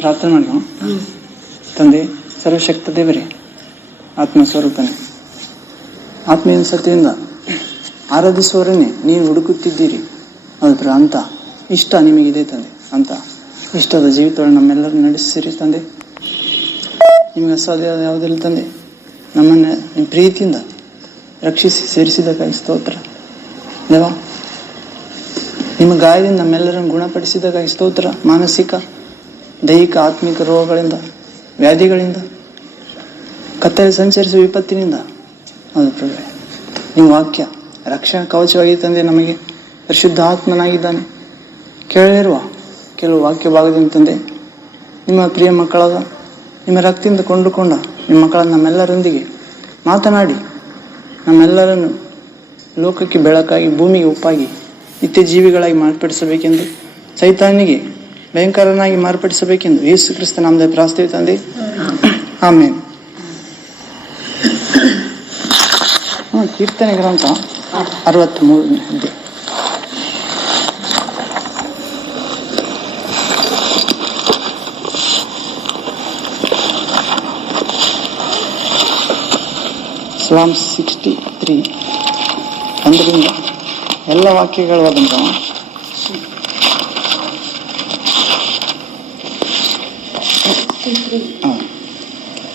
ಪ್ರಾರ್ಥನೆ ಮಾಡ್ಕೊ. ತಂದೆ, ಸರ್ವಶಕ್ತ ದೇವರೇ, ಆತ್ಮಸ್ವರೂಪನೇ, ಆತ್ಮೀಯ ಸತ್ಯದಿಂದ ಆರಾಧಿಸುವವರನ್ನೇ ನೀವು ಹುಡುಕುತ್ತಿದ್ದೀರಿ. ಹೌದ್ರ ಅಂತ ಇಷ್ಟ ನಿಮಗಿದೆ ತಂದೆ. ಅಂತ ಇಷ್ಟದ ಜೀವಿತವನ್ನು ನಮ್ಮೆಲ್ಲರೂ ನಡೆಸಿರಿ ತಂದೆ. ನಿಮಗೆ ಅಸಾಧ್ಯ ಯಾವುದಿಲ್ಲ ತಂದೆ. ನಮ್ಮನ್ನು ನಿಮ್ಮ ಪ್ರೀತಿಯಿಂದ ರಕ್ಷಿಸಿ ಸೇರಿಸಿದ್ದಕ್ಕಾಗಿ ಸ್ತೋತ್ರ ದೇವ. ನಿಮ್ಮ ಗಾಯದಿಂದ ನಮ್ಮೆಲ್ಲರನ್ನು ಗುಣಪಡಿಸಿದ್ದಕ್ಕಾಗಿ ಸ್ತೋತ್ರ. ಮಾನಸಿಕ, ದೈಹಿಕ, ಆತ್ಮಿಕ ರೋಗಗಳಿಂದ, ವ್ಯಾಧಿಗಳಿಂದ, ಕತ್ತಲೆ ಸಂಚರಿಸುವ ವಿಪತ್ತಿನಿಂದ, ಹೌದು ಪ್ರಭು, ನಿಮ್ಮ ವಾಕ್ಯ ರಕ್ಷಣಾ ಕವಚವಾಗಿ ತಂದೆ. ನಮಗೆ ಪರಿಶುದ್ಧ ಆತ್ಮನಾಗಿದ್ದಾನೆ. ಕೇಳಿರುವ ಕೆಲವು ವಾಕ್ಯ ಭಾಗದಿಂದ ತಂದೆ, ನಿಮ್ಮ ಪ್ರಿಯ ಮಕ್ಕಳಾದ ನಿಮ್ಮ ರಕ್ತದಿಂದ ಕೊಂಡುಕೊಂಡ ನಿಮ್ಮ ಮಕ್ಕಳ ನಮ್ಮೆಲ್ಲರೊಂದಿಗೆ ಮಾತನಾಡಿ ನಮ್ಮೆಲ್ಲರನ್ನು ಲೋಕಕ್ಕೆ ಬೆಳಕಾಗಿ, ಭೂಮಿಗೆ ಉಪ್ಪಾಗಿ, ನಿತ್ಯ ಜೀವಿಗಳಾಗಿ ಮಾರ್ಪಡಿಸಬೇಕೆಂದು, ಸೈತಾನಿಗೆ ಭಯಂಕರನಾಗಿ ಮಾರ್ಪಡಿಸಬೇಕೆಂದು ಯೇಸು ಕ್ರಿಸ್ತ ನಾಮದಲ್ಲಿ ಪ್ರಾರ್ಥಿಸುತ್ತೇವೆ ತಂದೆ. ಆಮೇಲೆ ಕೀರ್ತನೆ ಗ್ರಂಥ 63ನೇ ಅಧ್ಯಾಯ. Psalm 63 1ರಿಂದ ಎಲ್ಲ ವಾಕ್ಯಗಳು ಓದಂತ.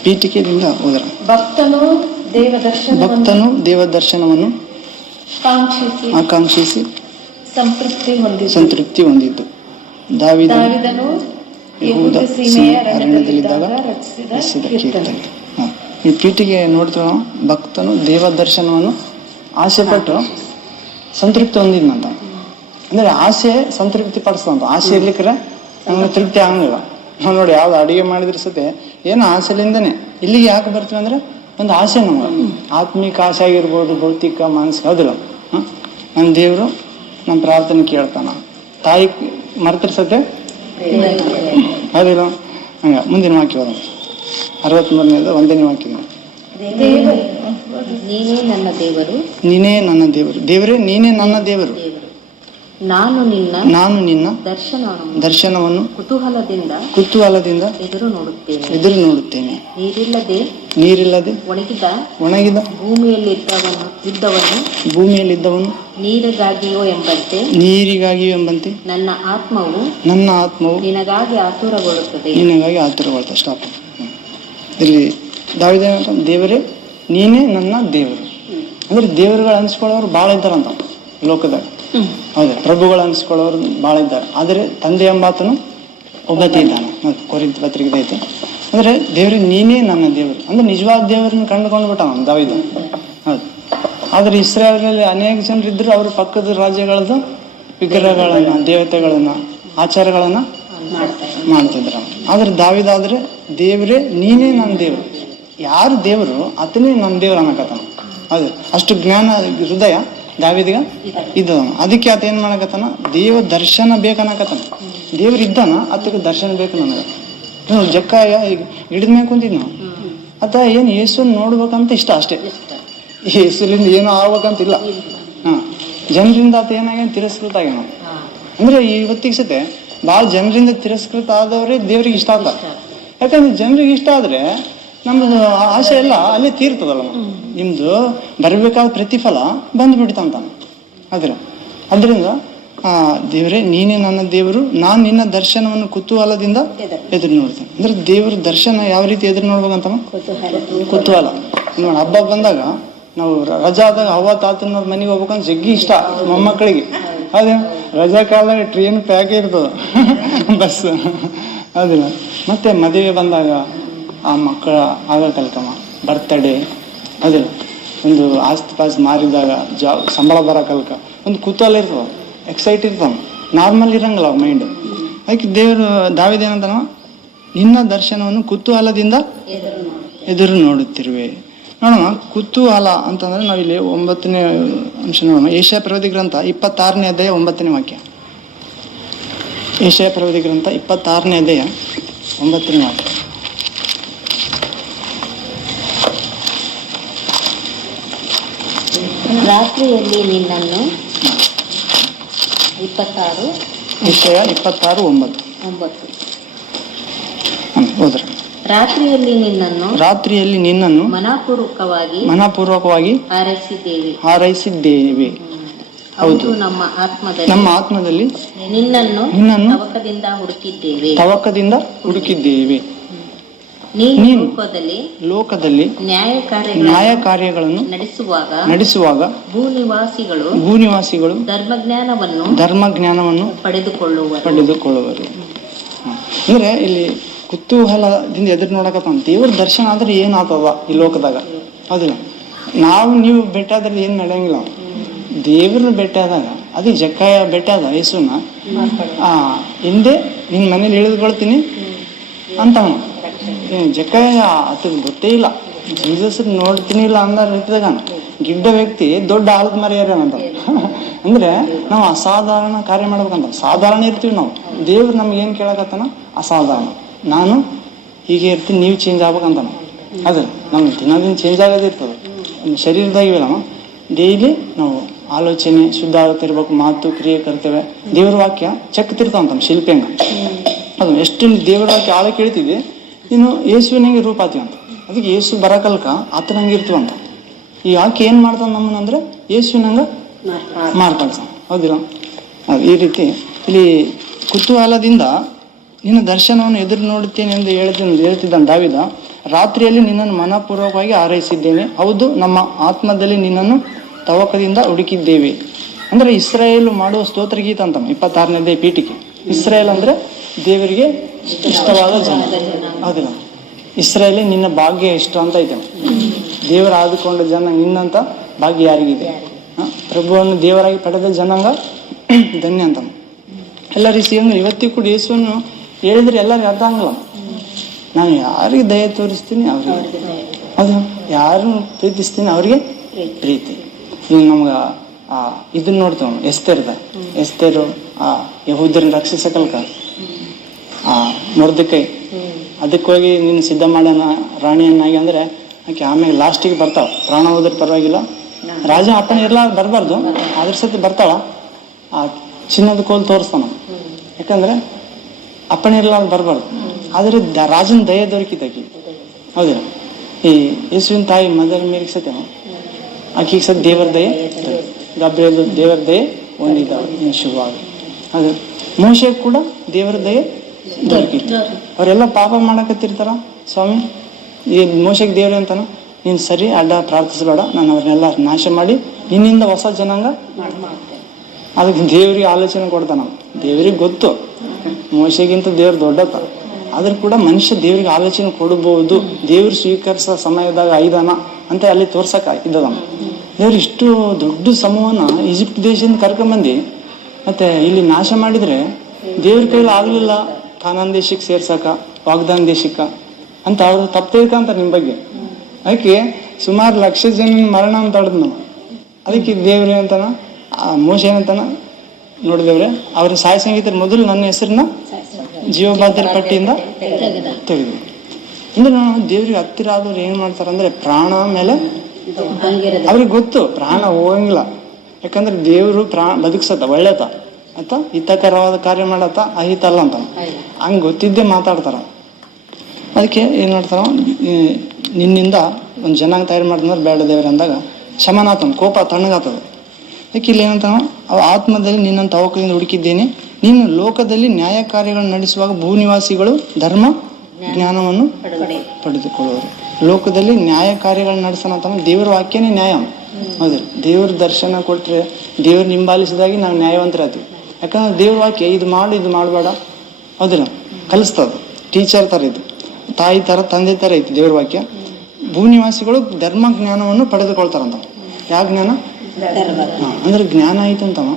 ಪೀಠಿಕೆಯಿಂದ ಹೋದ್ರ. ಭಕ್ತನು ದೇವದರ್ಶನವನ್ನು ಆಕಾಂಕ್ಷಿಸಿ ಸಂತೃಪ್ತಿ ಹೊಂದಿದ್ದು. ದಾವೀದನು ಯೆಹೂದ ಸೀಮೆಯ ಅರಣ್ಯದಲ್ಲಿದ್ದಾಗ ರಚಿಸಿದ ಕೀರ್ತನೆ. ಈ ಪೀಠಿಗೆ ನೋಡ್ತೀವಿ ನಾವು. ಭಕ್ತನು ದೇವದರ್ಶನವನ್ನು ಆಸೆ ಪಟ್ಟು ಸಂತೃಪ್ತಿ ಹೊಂದಿದ್ನಂತ. ಅಂದ್ರೆ ಆಸೆ ಸಂತೃಪ್ತಿ ಪಡಿಸ್ತಂತ. ಆಸೆ ಇರ್ಲಿಕ್ರೆ ನಮ್ಗೆ ತೃಪ್ತಿ ಆಗಂಗಿಲ್ಲ. ನಾವು ನೋಡಿ, ಯಾವ್ದು ಅಡಿಗೆ ಮಾಡಿದ್ರ ಸತೆ ಏನೋ ಆಸೆಲಿಂದನೇ ಇಲ್ಲಿಗೆ ಯಾಕೆ ಬರ್ತೀವಿ ಅಂದ್ರೆ ಒಂದು ಆಸೆ ನಮ್ಗೆ. ಆತ್ಮಿಕ ಆಸೆ ಆಗಿರ್ಬೋದು, ಭೌತಿಕ, ಮಾನಸಿಕ, ಹೌದಿಲ್ಲ. ನನ್ನ ದೇವರು ನಮ್ಮ ಪ್ರಾರ್ಥನೆ ಕೇಳ್ತಾನ. ತಾಯಿ ಮರ್ತಿರ್ಸತೆ ಹೌದಿಲ್ಲ. ಹಂಗ ಮುಂದಿನ ವಾಕ್ಯ ಹೋದ 63ನೇದು 1ನೇ ವಾಕ್ಯ. ನೀನೇ ನನ್ನ ದೇವರು, ನೀನೇ ನನ್ನ ದೇವರು. ದೇವರೇ, ನೀನೇ ನನ್ನ ದೇವರು. ನಾನು ನಿನ್ನ ದರ್ಶನವನ್ನು ಕುತೂಹಲದಿಂದ ಎದುರು ನೋಡುತ್ತೇನೆ. ನೀರಿಲ್ಲದೆ ಒಣಗಿದ ಭೂಮಿಯಲ್ಲಿದ್ದವನು ನೀರಿಗಾಗಿಯೋ ಎಂಬಂತೆ ನನ್ನ ಆತ್ಮವು ನಿನಗಾಗಿ ಆತುರಗೊಳ್ಳುತ್ತದೆ. ಸ್ಟಾಪ್. ಇಲ್ಲಿ ದಾವೀದ ದೇವರೇ ನೀನೇ ನನ್ನ ದೇವರು. ಅಂದ್ರೆ ದೇವರುಗಳು ಅನ್ಸ್ಕೊಳ್ಳೋರು ಭಾಳ ಇದ್ದಾರಂತ ಲೋಕದಾಗ. ಹೌದು, ಪ್ರಭುಗಳು ಅನ್ಸ್ಕೊಳ್ಳೋರು ಭಾಳ ಇದ್ದಾರೆ. ಆದರೆ ತಂದೆ ಎಂಬಾತನು ಒಬ್ಬತೆ ಇದ್ದಾನೆ. ಕೊರಿಂಥ ಪತ್ರಿಕೆ ಐತೆ. ಅಂದ್ರೆ ದೇವ್ರಿ ನೀನೇ ನನ್ನ ದೇವರು ಅಂದ್ರೆ ನಿಜವಾದ ದೇವರನ್ನ ಕಂಡುಕೊಂಡ್ಬಿಟ್ಟ ಅವನು ದಾವೀದ. ಹೌದು. ಆದ್ರೆ ಇಸ್ರಾಯೇಲಲ್ಲಿ ಅನೇಕ ಜನರಿದ್ರು. ಅವ್ರ ಪಕ್ಕದ ರಾಜ್ಯಗಳದ್ದು ವಿಗ್ರಹಗಳನ್ನ, ದೇವತೆಗಳನ್ನ, ಆಚಾರಗಳನ್ನ ಮಾಡ್ತಿದ್ರು. ಆದ್ರೆ ದಾವೀದ ಆದ್ರೆ ದೇವರೇ ನೀನೇ ನನ್ನ ದೇವರು. ಯಾರು ದೇವರು ಆತನೇ ನನ್ನ ದೇವ್ರು ಅನ್ನಕತ್ತಾನ. ಹೌದು, ಅಷ್ಟು ಜ್ಞಾನ ಹೃದಯ ದಾವೀದಿಗ ಇದ್ದವನು. ಅದಕ್ಕೆ ಆತ ಏನ್ ಮಾಡಕತ್ತಾನ, ದೇವ ದರ್ಶನ ಬೇಕನ್ನಕತ್ತಾನ. ದೇವ್ರು ಇದ್ದಾನ, ಆತಗೆ ದರ್ಶನ ಬೇಕು ನನಗೆ. ಜಕ್ಕಾಯ ಈಗ ಹಿಡಿದ್ಮೇಲೆ ಕುಂತಿದ್ ನಾವು. ಆತ ಏನ್ ಯೇಸುನ್ ನೋಡ್ಬೇಕಂತ ಇಷ್ಟ ಅಷ್ಟೇ. ಯೇಸುಲಿಂದ ಏನೋ ಆಗ್ಬೇಕಂತಿಲ್ಲ. ಜನರಿಂದ ಆತ ಏನಾಗ್ಯಾನ, ತಿರಸ್ಕೃತ ಆಗ್ಯಾನ. ಅಂದ್ರೆ ಇವತ್ತಿಗೆ ಸತೆ ಭಾಳ ಜನರಿಂದ ತಿರಸ್ಕೃತ ಆದವ್ರೆ ದೇವ್ರಿಗೆ ಇಷ್ಟ ಆಗ್ತ. ಯಾಕಂದ್ರೆ ಜನರಿಗೆ ಇಷ್ಟ ಆದ್ರೆ ನಮ್ದು ಆಸೆ ಎಲ್ಲ ಅಲ್ಲೇ ತೀರ್ತದಲ್ಲ. ನಿಮ್ದು ಬರಬೇಕಾದ ಪ್ರತಿಫಲ ಬಂದ್ಬಿಡ್ತಂತ. ಅದರಿಂದ ದೇವರೇ ನೀನೇ ನನ್ನ ದೇವರು, ನಾನು ನಿನ್ನ ದರ್ಶನವನ್ನು ಕುತೂಹಲದಿಂದ ಎದುರು ನೋಡ್ತೇನೆ. ಅಂದ್ರೆ ದೇವ್ರ ದರ್ಶನ ಯಾವ ರೀತಿ ಎದುರು ನೋಡ್ಬೇಕಂತ ಕುತೂಹಲ. ನೋಡಿ, ಹಬ್ಬ ಬಂದಾಗ ನಾವು ರಜಾ ಆದಾಗ ಅವ್ವ ತಾತನವ್ರ ಮನೆಗೆ ಹೋಗ್ಬೇಕಂತ ಜಗ್ಗಿ ಇಷ್ಟ ಮೊಮ್ಮಕ್ಕಳಿಗೆ. ಅದೇ ರಜಾ ಕಾಲದಾಗ ಟ್ರೈನ್ ಪ್ಯಾಕ್ ಇರ್ತದ, ಬಸ್. ಅದಿಲ್ಲ. ಮತ್ತೆ ಮದುವೆ ಬಂದಾಗ ಆ ಮಕ್ಕಳ ಆಗ ಕಲ್ಕಮ್ಮ, ಬರ್ತ್ಡೇ, ಅದಿಲ್ಲ, ಒಂದು ಆಸ್ತಿ ಪಾಸ್ತಿ ಮಾರಿದಾಗ ಸಂಬಳ ಬರೋ ಕಲ್ಕ, ಒಂದು ಕುತೂಹಲ ಇರ್ತದ, ಎಕ್ಸೈಟ್ ಇರ್ತಾವ. ನಾರ್ಮಲ್ ಇರಂಗಿಲ್ಲ ಮೈಂಡ್. ಅದಕ್ಕೆ ದೇವರು ದಾವೀದ ಏನಂತಾನ, ನಿನ್ನ ದರ್ಶನವನ್ನು ಕುತೂಹಲದಿಂದ ಎದುರು ನೋಡುತ್ತಿರುವೆ. ನೋಡೋಣ, ಕುತೂಹಲ ಅಂತಂದ್ರೆ ನಾವಿಲ್ಲಿ 9ನೇ ಅಂಶ ನೋಡೋಣ. ಯೆಶಾಯ ಪ್ರವಾದಿ ಗ್ರಂಥ 26ನೇ ಅಧ್ಯಾಯ 9ನೇ ವಾಕ್ಯ. ಯೆಶಾಯ ಪ್ರವಾದಿ ಗ್ರಂಥ 26ನೇ ಅಧ್ಯಾಯ 9ನೇ ವಾಕ್ಯ. ರಾತ್ರಿಯಲ್ಲಿ ನಿನ್ನನ್ನು 26 ಯೆಶಾಯ 26:9. ಹೋದ್ರೆ ರಾತ್ರಿಯಲ್ಲಿ ನಿನ್ನನ್ನು ಮನಪೂರ್ವಕವಾಗಿ ಹಾರೈಸಿದ್ದೇವೆ. ಹೌದು, ನಮ್ಮ ಆತ್ಮದಲ್ಲಿ ನಿನ್ನನ್ನು ತವಕದಿಂದ ಹುಡುಕಿದ್ದೇವೆ. ನೀನು ಲೋಕದಲ್ಲಿ ನ್ಯಾಯ ಕಾರ್ಯಗಳನ್ನು ನಡೆಸುವಾಗ ಭೂನಿವಾಸಿಗಳು ಧರ್ಮಜ್ಞಾನವನ್ನು ಪಡೆದುಕೊಳ್ಳುವರು. ಅಂದ್ರೆ ಇಲ್ಲಿ ಕುತೂಹಲದಿಂದ ಎದುರು ನೋಡಕತ್ತ ದೇವ್ರ ದರ್ಶನ ಆದ್ರೆ ಏನಾಗ್ತದ ಈ ಲೋಕದಾಗ. ಹೌದಿಲ್ಲ, ನೀವು ಭೇಟಿ ಆದ್ರೆ ಏನ್ ನಡೆಯಂಗಿಲ್ಲ. ದೇವ್ರನ್ನ ಭೇಟಿ ಆದಾಗ ಅದು ಜಕ್ಕಾಯ ಭೇಟಿ ಆದ ಯೇಸುನ ಹಿಂದೆ ನಿನ್ ಮನೇಲಿ ಇಳಿದುಕೊಳ್ತೀನಿ ಅಂತ ಜಕ್ಕಾಯ ಅದು ಗೊತ್ತೇ ಇಲ್ಲ, ಜೀಸಸ್ ನೋಡ್ತೀನಿ ಇಲ್ಲ ಅಂದ ರೀತಿದಾಗ ಗಿಡ್ಡ ವ್ಯಕ್ತಿ ದೊಡ್ಡ ಆಲದ ಮರ್ಯಾರಂತ. ಅಂದ್ರೆ ನಾವು ಅಸಾಧಾರಣ ಕಾರ್ಯ ಮಾಡ್ಬೇಕಂತ. ಸಾಧಾರಣ ಇರ್ತೀವಿ ನಾವು, ದೇವ್ರು ನಮ್ಗೆ ಏನ್ ಕೇಳಕತ್ತಾನ ಅಸಾಧಾರಣ. ನಾನು ಹೀಗೆ ಇರ್ತೀನಿ, ನೀವು ಚೇಂಜ್ ಆಗ್ಬೇಕಂತ. ಅದೇ ನಮ್ ದಿನ ಚೇಂಜ್ ಆಗೋದಿರ್ತದೆ ಶರೀರದಾಗಿಲ್ಲ. ಡೈಲಿ ನಾವು ಆಲೋಚನೆ ಶುದ್ಧ ಆಗುತ್ತಿರ್ಬೇಕು, ಮಾತು ಕ್ರಿಯೆ ಕರ್ತೇವೆ. ದೇವ್ರ ವಾಕ್ಯ ಚೆಕ್ತಿರ್ತಾವಂತ ಶಿಲ್ಪಂಗ. ಅದು ಎಷ್ಟು ದೇವ್ರ ವಾಕ್ಯ ಆಳ ಕೇಳ್ತೀವಿ, ಇನ್ನು ಯೇಸುವಿನಂಗೆ ರೂಪ ಆತೀವಿ ಅಂತ. ಅದಕ್ಕೆ ಯೇಸು ಬರಕಲ್ಕ ಆತನಂಗೆ ಇರ್ತೀವಂತ. ಈ ವಾಕ್ಯ ಏನ್ ಮಾಡ್ತಾವ ನಮ್ಮನ್ನಂದ್ರೆ ಯೇಸುವಿನಂಗ ಮಾಡ್ಕಳ್ಸ. ಹೌದಿಲ್ಲ, ಈ ರೀತಿ ಇಲ್ಲಿ ಕುತೂಹಲದಿಂದ ನಿನ್ನ ದರ್ಶನವನ್ನು ಎದುರು ನೋಡುತ್ತೇನೆ ಎಂದು ಹೇಳ್ತಿದ್ದಾನೆ ದಾವಿದ. ರಾತ್ರಿಯಲ್ಲಿ ನಿನ್ನನ್ನು ಮನಪೂರ್ವಕವಾಗಿ ಹಾರೈಸಿದ್ದೇನೆ. ಹೌದು, ನಮ್ಮ ಆತ್ಮದಲ್ಲಿ ನಿನ್ನನ್ನು ತವಕದಿಂದ ಹುಡುಕಿದ್ದೇವೆ. ಅಂದ್ರೆ ಇಸ್ರಾಯೇಲ್ ಮಾಡುವ ಸ್ತೋತ್ರ ಗೀತ ಅಂತ 26ನೇ ಪೀಠಿಕೆ. ಇಸ್ರಾಯೇಲ್ ಅಂದ್ರೆ ದೇವರಿಗೆ ಇಷ್ಟವಾದ ಜನ. ಹೌದಿಲ್ಲ, ಇಸ್ರಾಯೇಲ್ ನಿನ್ನ ಭಾಗ್ಯ ಇಷ್ಟ ಅಂತ ಐತೆ. ದೇವರ ಆದುಕೊಂಡ ಜನ ನಿನ್ನಂತ ಭಾಗ್ಯ ಯಾರಿಗಿದೆ? ಪ್ರಭುವನ್ನು ದೇವರಾಗಿ ಪಡೆದ ಜನಾಂಗ ಧನ್ಯ ಅಂತ. ಎಲ್ಲರಿಗೂ ಸಿಗಂಗ ಇವತ್ತಿಗೂ ಕೂಡ ಯೇಸುವನ್ನು ಹೇಳಿದ್ರೆ ಎಲ್ಲರಿಗೂ ಅರ್ಥ ಆಗಲ್ಲ. ನಾನು ಯಾರಿಗೆ ದಯ ತೋರಿಸ್ತೀನಿ ಅವ್ರಿಗೆ, ಅದು ಯಾರನ್ನು ಪ್ರೀತಿಸ್ತೀನಿ ಅವ್ರಿಗೆ ಪ್ರೀತಿ. ಈಗ ನಮ್ಗ ಇದನ್ನ ನೋಡ್ತೇವೆ, ಎಸ್ತೇರು ಯಹೂದ್ರನ್ನ ರಕ್ಷಿಸಕಲ್ಕ ಮೊರ್ದೆಕೈ ಅದಕ್ಕೆ ಹೋಗಿ ನೀನು ಸಿದ್ಧ ಮಾಡೋಣ ರಾಣಿಯನ್ನಾಗಿ ಅಂದ್ರೆ ಆಕೆ ಆಮೇಲೆ ಲಾಸ್ಟಿಗೆ ಬರ್ತಾವ. ಪ್ರಾಣ ಹೋದ್ರೆ ಪರವಾಗಿಲ್ಲ, ರಾಜ ಅಪ್ಪನ ಇರ್ಲಾರ್ದು ಬರಬಾರ್ದು, ಅದ್ರ ಸತಿ ಬರ್ತಾಳ. ಆ ಚಿನ್ನದ ಕೋಲ್ ತೋರಿಸ್ತಾನ, ಯಾಕಂದ್ರೆ ಅಪ್ಪನ ಇರ್ಲಾರ್ದು ಬರಬಾರ್ದು. ಆದ್ರೆ ರಾಜನ ದಯೆ ದೊರಕಿತಾಕಿ. ಹೌದಿಲ್ಲ, ಈ ಯೇಸುವಿನ ತಾಯಿ ಮದರ್ ಮೇರಿಗೆ ಸತ್ಯ ಆಕಿಗೆ ಸತ್ ದೇವರ ದಯೆ, ಗಬ್ರಿಯಲ್ ದೇವರ ದಯೆ ಹೊಂದಿದ ಶುಭವಾಗಿ. ಅದು ಮೋಶೆಗೆ ಕೂಡ ದೇವರ ದಯೆ ದೊರಕಿತ್ತು. ಅವರೆಲ್ಲ ಪಾಪ ಮಾಡಕತ್ತಿರ್ತಾರ. ಸ್ವಾಮಿ ಈ ಮೋಶೆಗೆ ದೇವ್ರ ಅಂತಾನ, ನೀನ್ ಸರಿ ಅಡ್ಡ ಪ್ರಾರ್ಥಿಸಬೇಡ, ನಾನು ಅವ್ರನ್ನೆಲ್ಲ ನಾಶ ಮಾಡಿ ನಿನ್ನಿಂದ ಹೊಸ ಜನಾಂಗ. ಅದಕ್ಕೆ ದೇವ್ರಿಗೆ ಆಲೋಚನೆ ಕೊಡ್ತಾನ. ದೇವ್ರಿಗೆ ಗೊತ್ತು ಮೋಶೆಗಿಂತ ದೇವ್ರ ದೊಡ್ಡತ, ಆದ್ರೂ ಕೂಡ ಮನುಷ್ಯ ದೇವ್ರಿಗೆ ಆಲೋಚನೆ ಕೊಡಬಹುದು. ದೇವ್ರು ಸ್ವೀಕರಿಸೋ ಸಮಯದಾಗ ಐದಾನ ಅಂತ ಅಲ್ಲಿ ತೋರ್ಸಕ್ ಇದ್ದದ. ದೇವ್ರು ಇಷ್ಟು ದೊಡ್ಡ ಸಮೂಹನ ಈಜಿಪ್ಟ್ ದೇಶದಿಂದ ಕರ್ಕೊಂಬಂದಿ ಮತ್ತೆ ಇಲ್ಲಿ ನಾಶ ಮಾಡಿದ್ರೆ ದೇವ್ರ ಕೈಲಿ ಆಗ್ಲಿಲ್ಲ ಕಾನಾನ್ ದೇಶಕ್ಕೆ ಸೇರ್ಸಕ, ವಾಗ್ದಾನ ದೇಶಕ್ಕ ಅಂತ ಅವ್ರು ತಪ್ಪು ತಿಳ್ಕಂತಾರೆ ನಿಮ್ ಬಗ್ಗೆ. ಅದಕ್ಕೆ ಸುಮಾರು 1,00,000 ಜನ ಮರಣ ಅಂತ ಆಡದ್ ನಾವು. ಅದಕ್ಕೆ ದೇವ್ರೆ ಅಂತಾನ ಮೋಶ ಏನಂತಾನ ನೋಡಿದೇವ್ರೆ, ಅವ್ರ ಸಾಯಿಸಂಗಿದ್ರೆ ಮೊದಲು ನನ್ನ ಹೆಸರನ್ನ ಜೀವಬಾಧ್ಯರ ಪಟ್ಟಿಯಿಂದ ತೆಗೆದು. ಅಂದ್ರೆ ನಾವು ದೇವ್ರಿಗೆ ಹತ್ತಿರ ಆದವ್ರು ಏನ್ ಮಾಡ್ತಾರಂದ್ರೆ ಪ್ರಾಣ ಮೇಲೆ ಅವ್ರಿಗೆ ಗೊತ್ತು ಪ್ರಾಣ ಹೋಗಂಗಿಲ್ಲ. ಯಾಕಂದ್ರೆ ದೇವ್ರು ಬದುಕ್ಸತ್ತ ಒಳ್ಳೆತ ಆತ ಹಿತಕರವಾದ ಕಾರ್ಯ ಮಾಡತ್ತ, ಅಹಿತ ಅಲ್ಲ ಅಂತ ಹಂಗ್ ಗೊತ್ತಿದ್ದೇ ಮಾತಾಡ್ತಾರ. ಅದಕ್ಕೆ ಏನ್ ಮಾಡ್ತಾರ, ನಿನ್ನಿಂದ ಒಂದ್ ಜನಾಂಗ ತಯಾರು ಮಾಡ್ತಾರೆ ಬೇಡ ದೇವ್ರ ಅಂದಾಗ ಶಮನಾಥನ್ ಕೋಪ ತಣ್ಣಗಾತದ. ಅದಕ್ಕೆ ಇಲ್ಲಿ ಏನಂತಾನ, ಅವ ಆತ್ಮದಲ್ಲಿ ನಿನ್ನನ್ನು ತವಕದಿಂದ ಹುಡುಕಿದ್ದೇನೆ. ನೀನು ಲೋಕದಲ್ಲಿ ನ್ಯಾಯ ಕಾರ್ಯಗಳನ್ನು ನಡೆಸುವಾಗ ಭೂನಿವಾಸಿಗಳು ಧರ್ಮ ಜ್ಞಾನವನ್ನು ಪಡೆದುಕೊಳ್ಳುವರು. ಲೋಕದಲ್ಲಿ ನ್ಯಾಯ ಕಾರ್ಯಗಳನ್ನ ನಡೆಸೋಣ ದೇವ್ರ ವಾಕ್ಯನೇ ನ್ಯಾಯ. ಹೌದಿಲ್ಲ, ದೇವ್ರ ದರ್ಶನ ಕೊಟ್ರೆ ದೇವ್ರ ನಿಂಬಾಲಿಸಿದಾಗಿ ನಾವು ನ್ಯಾಯವಂತರಾಗ್ತೀವಿ. ಯಾಕಂದ್ರೆ ದೇವ್ರ ವಾಕ್ಯ ಇದು ಮಾಡು ಇದು ಮಾಡಬೇಡ, ಹೌದಿಲ್ಲ, ಕಲಿಸ್ತದ. ಟೀಚರ್ ತರ ಇದು, ತಾಯಿ ತರ ತಂದೆ ತರ ಐತಿ ದೇವ್ರ ವಾಕ್ಯ. ಭೂನಿವಾಸಿಗಳು ಧರ್ಮ ಜ್ಞಾನವನ್ನು ಪಡೆದುಕೊಳ್ತಾರಂತ. ಯಾವ ಜ್ಞಾನ? ಅಂದ್ರೆ ಜ್ಞಾನ ಐತಂತವ,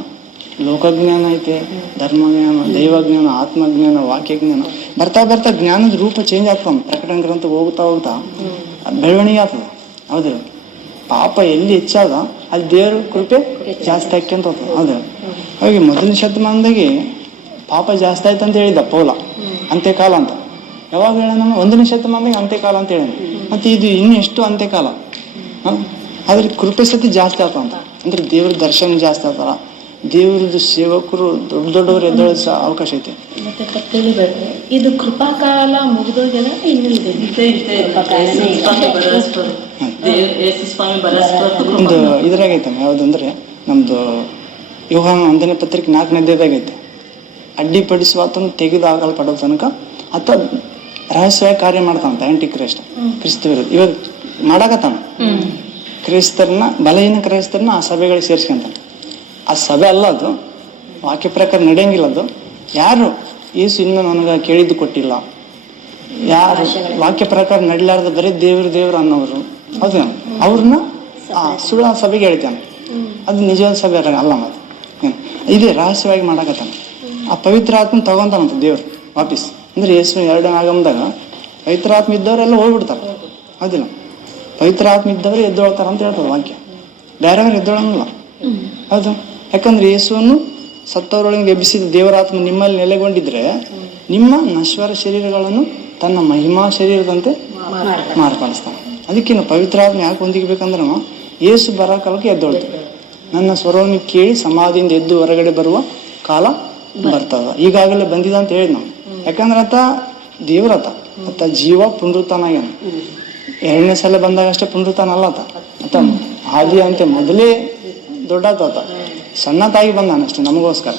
ಲೋಕಜ್ಞಾನ ಐತೆ, ಧರ್ಮಜ್ಞಾನ, ದೈವಜ್ಞಾನ, ಆತ್ಮಜ್ಞಾನ, ವಾಕ್ಯ ಜ್ಞಾನ. ಬರ್ತಾ ಬರ್ತಾ ಜ್ಞಾನದ ರೂಪ ಚೇಂಜ್ ಆಗ್ತಾವ. ಪ್ರಕಟಣೆ ಗ್ರಂಥ ಹೋಗ್ತಾ ಬೆಳವಣಿಗೆ ಆಗ್ತದ. ಹೌದಿಲ್ಲ, ಪಾಪ ಎಲ್ಲಿ ಹೆಚ್ಚಾದ ಅಲ್ಲಿ ದೇವ್ರ ಕೃಪೆ ಜಾಸ್ತಿ ಆಕ್ಯಂತ ಹೋಗ್ತದ. ಹೌದಿಲ್ಲ, ಹಾಗೆ ಮೊದಲನೇ ಶತಮಾನದಾಗೆ ಪಾಪ ಜಾಸ್ತಿ ಆಯ್ತು ಅಂತ ಹೇಳಿದ್ದ ಪೌಲ, ಅಂತ್ಯಕಾಲ ಅಂತ. ಯಾವಾಗ ಹೇಳ ನಮ್ಮ 1ನೇ ಶತಮಾನದಾಗ ಅಂತ್ಯಕಾಲ ಅಂತ ಹೇಳ. ಮತ್ತೆ ಇದು ಇನ್ನು ಎಷ್ಟು ಅಂತ್ಯಕಾಲ. ಆದ್ರೆ ಕೃಪೆ ಸತಿ ಜಾಸ್ತಿ ಆಗ್ತಾವಂತ. ಅಂದ್ರೆ ದೇವ್ರ ದರ್ಶನ ಜಾಸ್ತಿ ಆಗ್ತಾರ, ದೇವ್ರದ್ದು ಸೇವಕರು ದೊಡ್ಡ ದೊಡ್ಡವರು ಎದ್ದೇಳಿಸ ಅವಕಾಶ ಐತೆ. ಮತ್ತೆ ತಿಳಿಬೇಕು ಇದು ಕೃಪಾಕಾಲ ಮುಗಿದೋಗೆಲ್ಲ ಇನ್ನೂ ಇದೆ. ಒಂದು ಇದ್ರಾಗೈತಮ್ಮ, ಯಾವುದಂದ್ರೆ ನಮ್ದು ಯೋಹಾನ 1ನೇ ಪತ್ರಿಕೆ 4ನೇ ಅಧ್ಯಾಯದಾಗೈತೆ. ಅಡ್ಡಿಪಡಿಸುವ ಆತನು ತೆಗೆದು ಹಾಕಲ್ಪಡೋ ತನಕ ಆತ ರಹಸ್ಯವಾಗಿ ಕಾರ್ಯ ಮಾಡ್ತಾನಂತ ಆಂಟಿ ಕ್ರೈಸ್ಟ್, ಕ್ರಿಸ್ತ ವಿರೋಧ. ಇವಾಗ ಮಾಡಾಕತ್ತಾನ ಕ್ರೈಸ್ತರನ್ನ, ಬಲಹೀನ ಕ್ರೈಸ್ತರನ್ನ ಆ ಸಭೆಗಳಿಗೆ ಸೇರಿಸ್ಕೊಂತಾನೆ. ಆ ಸಭೆ ಅಲ್ಲ ಅದು, ವಾಕ್ಯ ಪ್ರಕಾರ ನಡೆಯಂಗಿಲ್ಲ ಅದು. ಯಾರು ಯೇಸು ಇನ್ನೂ ನನಗೆ ಕೇಳಿದ್ದು ಕೊಟ್ಟಿಲ್ಲ, ಯಾರು ವಾಕ್ಯ ಪ್ರಕಾರ ನಡಿಲಾರ್ದ ಬರೀ ದೇವ್ರು ಅನ್ನೋರು, ಹೌದು, ಅವ್ರನ್ನ ಸುಳ್ಳ ಸಭೆಗೆ ಹೇಳ್ತಾನೆ. ಅದು ನಿಜವಾದ ಸಭೆ ಅಲ್ಲ. ಮತ್ತೆ ಇದೇ ರಹಸ್ಯವಾಗಿ ಮಾಡಾಕತ್ತಾನ. ಆ ಪವಿತ್ರ ಆತ್ಮ ತಗೊಂತಾನಂತ ದೇವ್ರು ವಾಪಸ್. ಅಂದ್ರೆ ಯೇಸು 2ನೇ ಆಗಮದಾಗ ಪವಿತ್ರ ಆತ್ಮ ಇದ್ದವರೆಲ್ಲ ಹೋಗ್ಬಿಡ್ತಾರೆ, ಹೌದಿಲ್ಲ? ಪವಿತ್ರ ಆತ್ಮ ಇದ್ದವ್ರೆ ಎದ್ದೊಳ್ತಾರ ಅಂತ ಹೇಳ್ತಾರೆ ವಾಕ್ಯ. ಬೇರೆಯವ್ರು ಎದ್ದೊಳಂಗಿಲ್ಲ, ಹೌದು. ಯಾಕಂದ್ರೆ ಯೇಸುವನ್ನು ಸತ್ತವರೊಳಗೆ ಎಬ್ಬಿಸಿದ ದೇವರಾತ್ಮ ನಿಮ್ಮಲ್ಲಿ ನೆಲೆಗೊಂಡಿದ್ರೆ ನಿಮ್ಮ ನಶ್ವರ ಶರೀರಗಳನ್ನು ತನ್ನ ಮಹಿಮಾ ಶರೀರದಂತೆ ಮಾರ್ಪಡಿಸ್ತಾನೆ. ಅದಕ್ಕಿನ್ನ ಪವಿತ್ರಾತ್ಮ ಯಾಕೆ ಹೊಂದಿಬೇಕಂದ್ರೆ ಯೇಸು ಬರೋ ಕಾಲಕ್ಕೆ ಎದ್ದೊಳ್ತದೆ. ನನ್ನ ಸ್ವರವನ್ನು ಕೇಳಿ ಸಮಾಧಿಯಿಂದ ಎದ್ದು ಹೊರಗಡೆ ಬರುವ ಕಾಲ ಬರ್ತದ, ಈಗಾಗಲೇ ಬಂದಿದ ಅಂತ ಹೇಳಿ ನಾವು. ಯಾಕಂದ್ರೆ ಆತ ಜೀವ ಪುನರುತ್ಥಾನಾಗ್ಯಾನ. 2ನೇ ಸಲ ಬಂದಾಗ ಅಷ್ಟೇ ಪುನರುತ್ಥಾನ ಅಲ್ಲ ಆತ ಆದಿ ಅಂತ ಮೊದಲೇ ದೊಡ್ಡಾತ ಸಣ್ಣ ತಾಯಿ ಬಂದಾನಷ್ಟೇ ನಮಗೋಸ್ಕರ.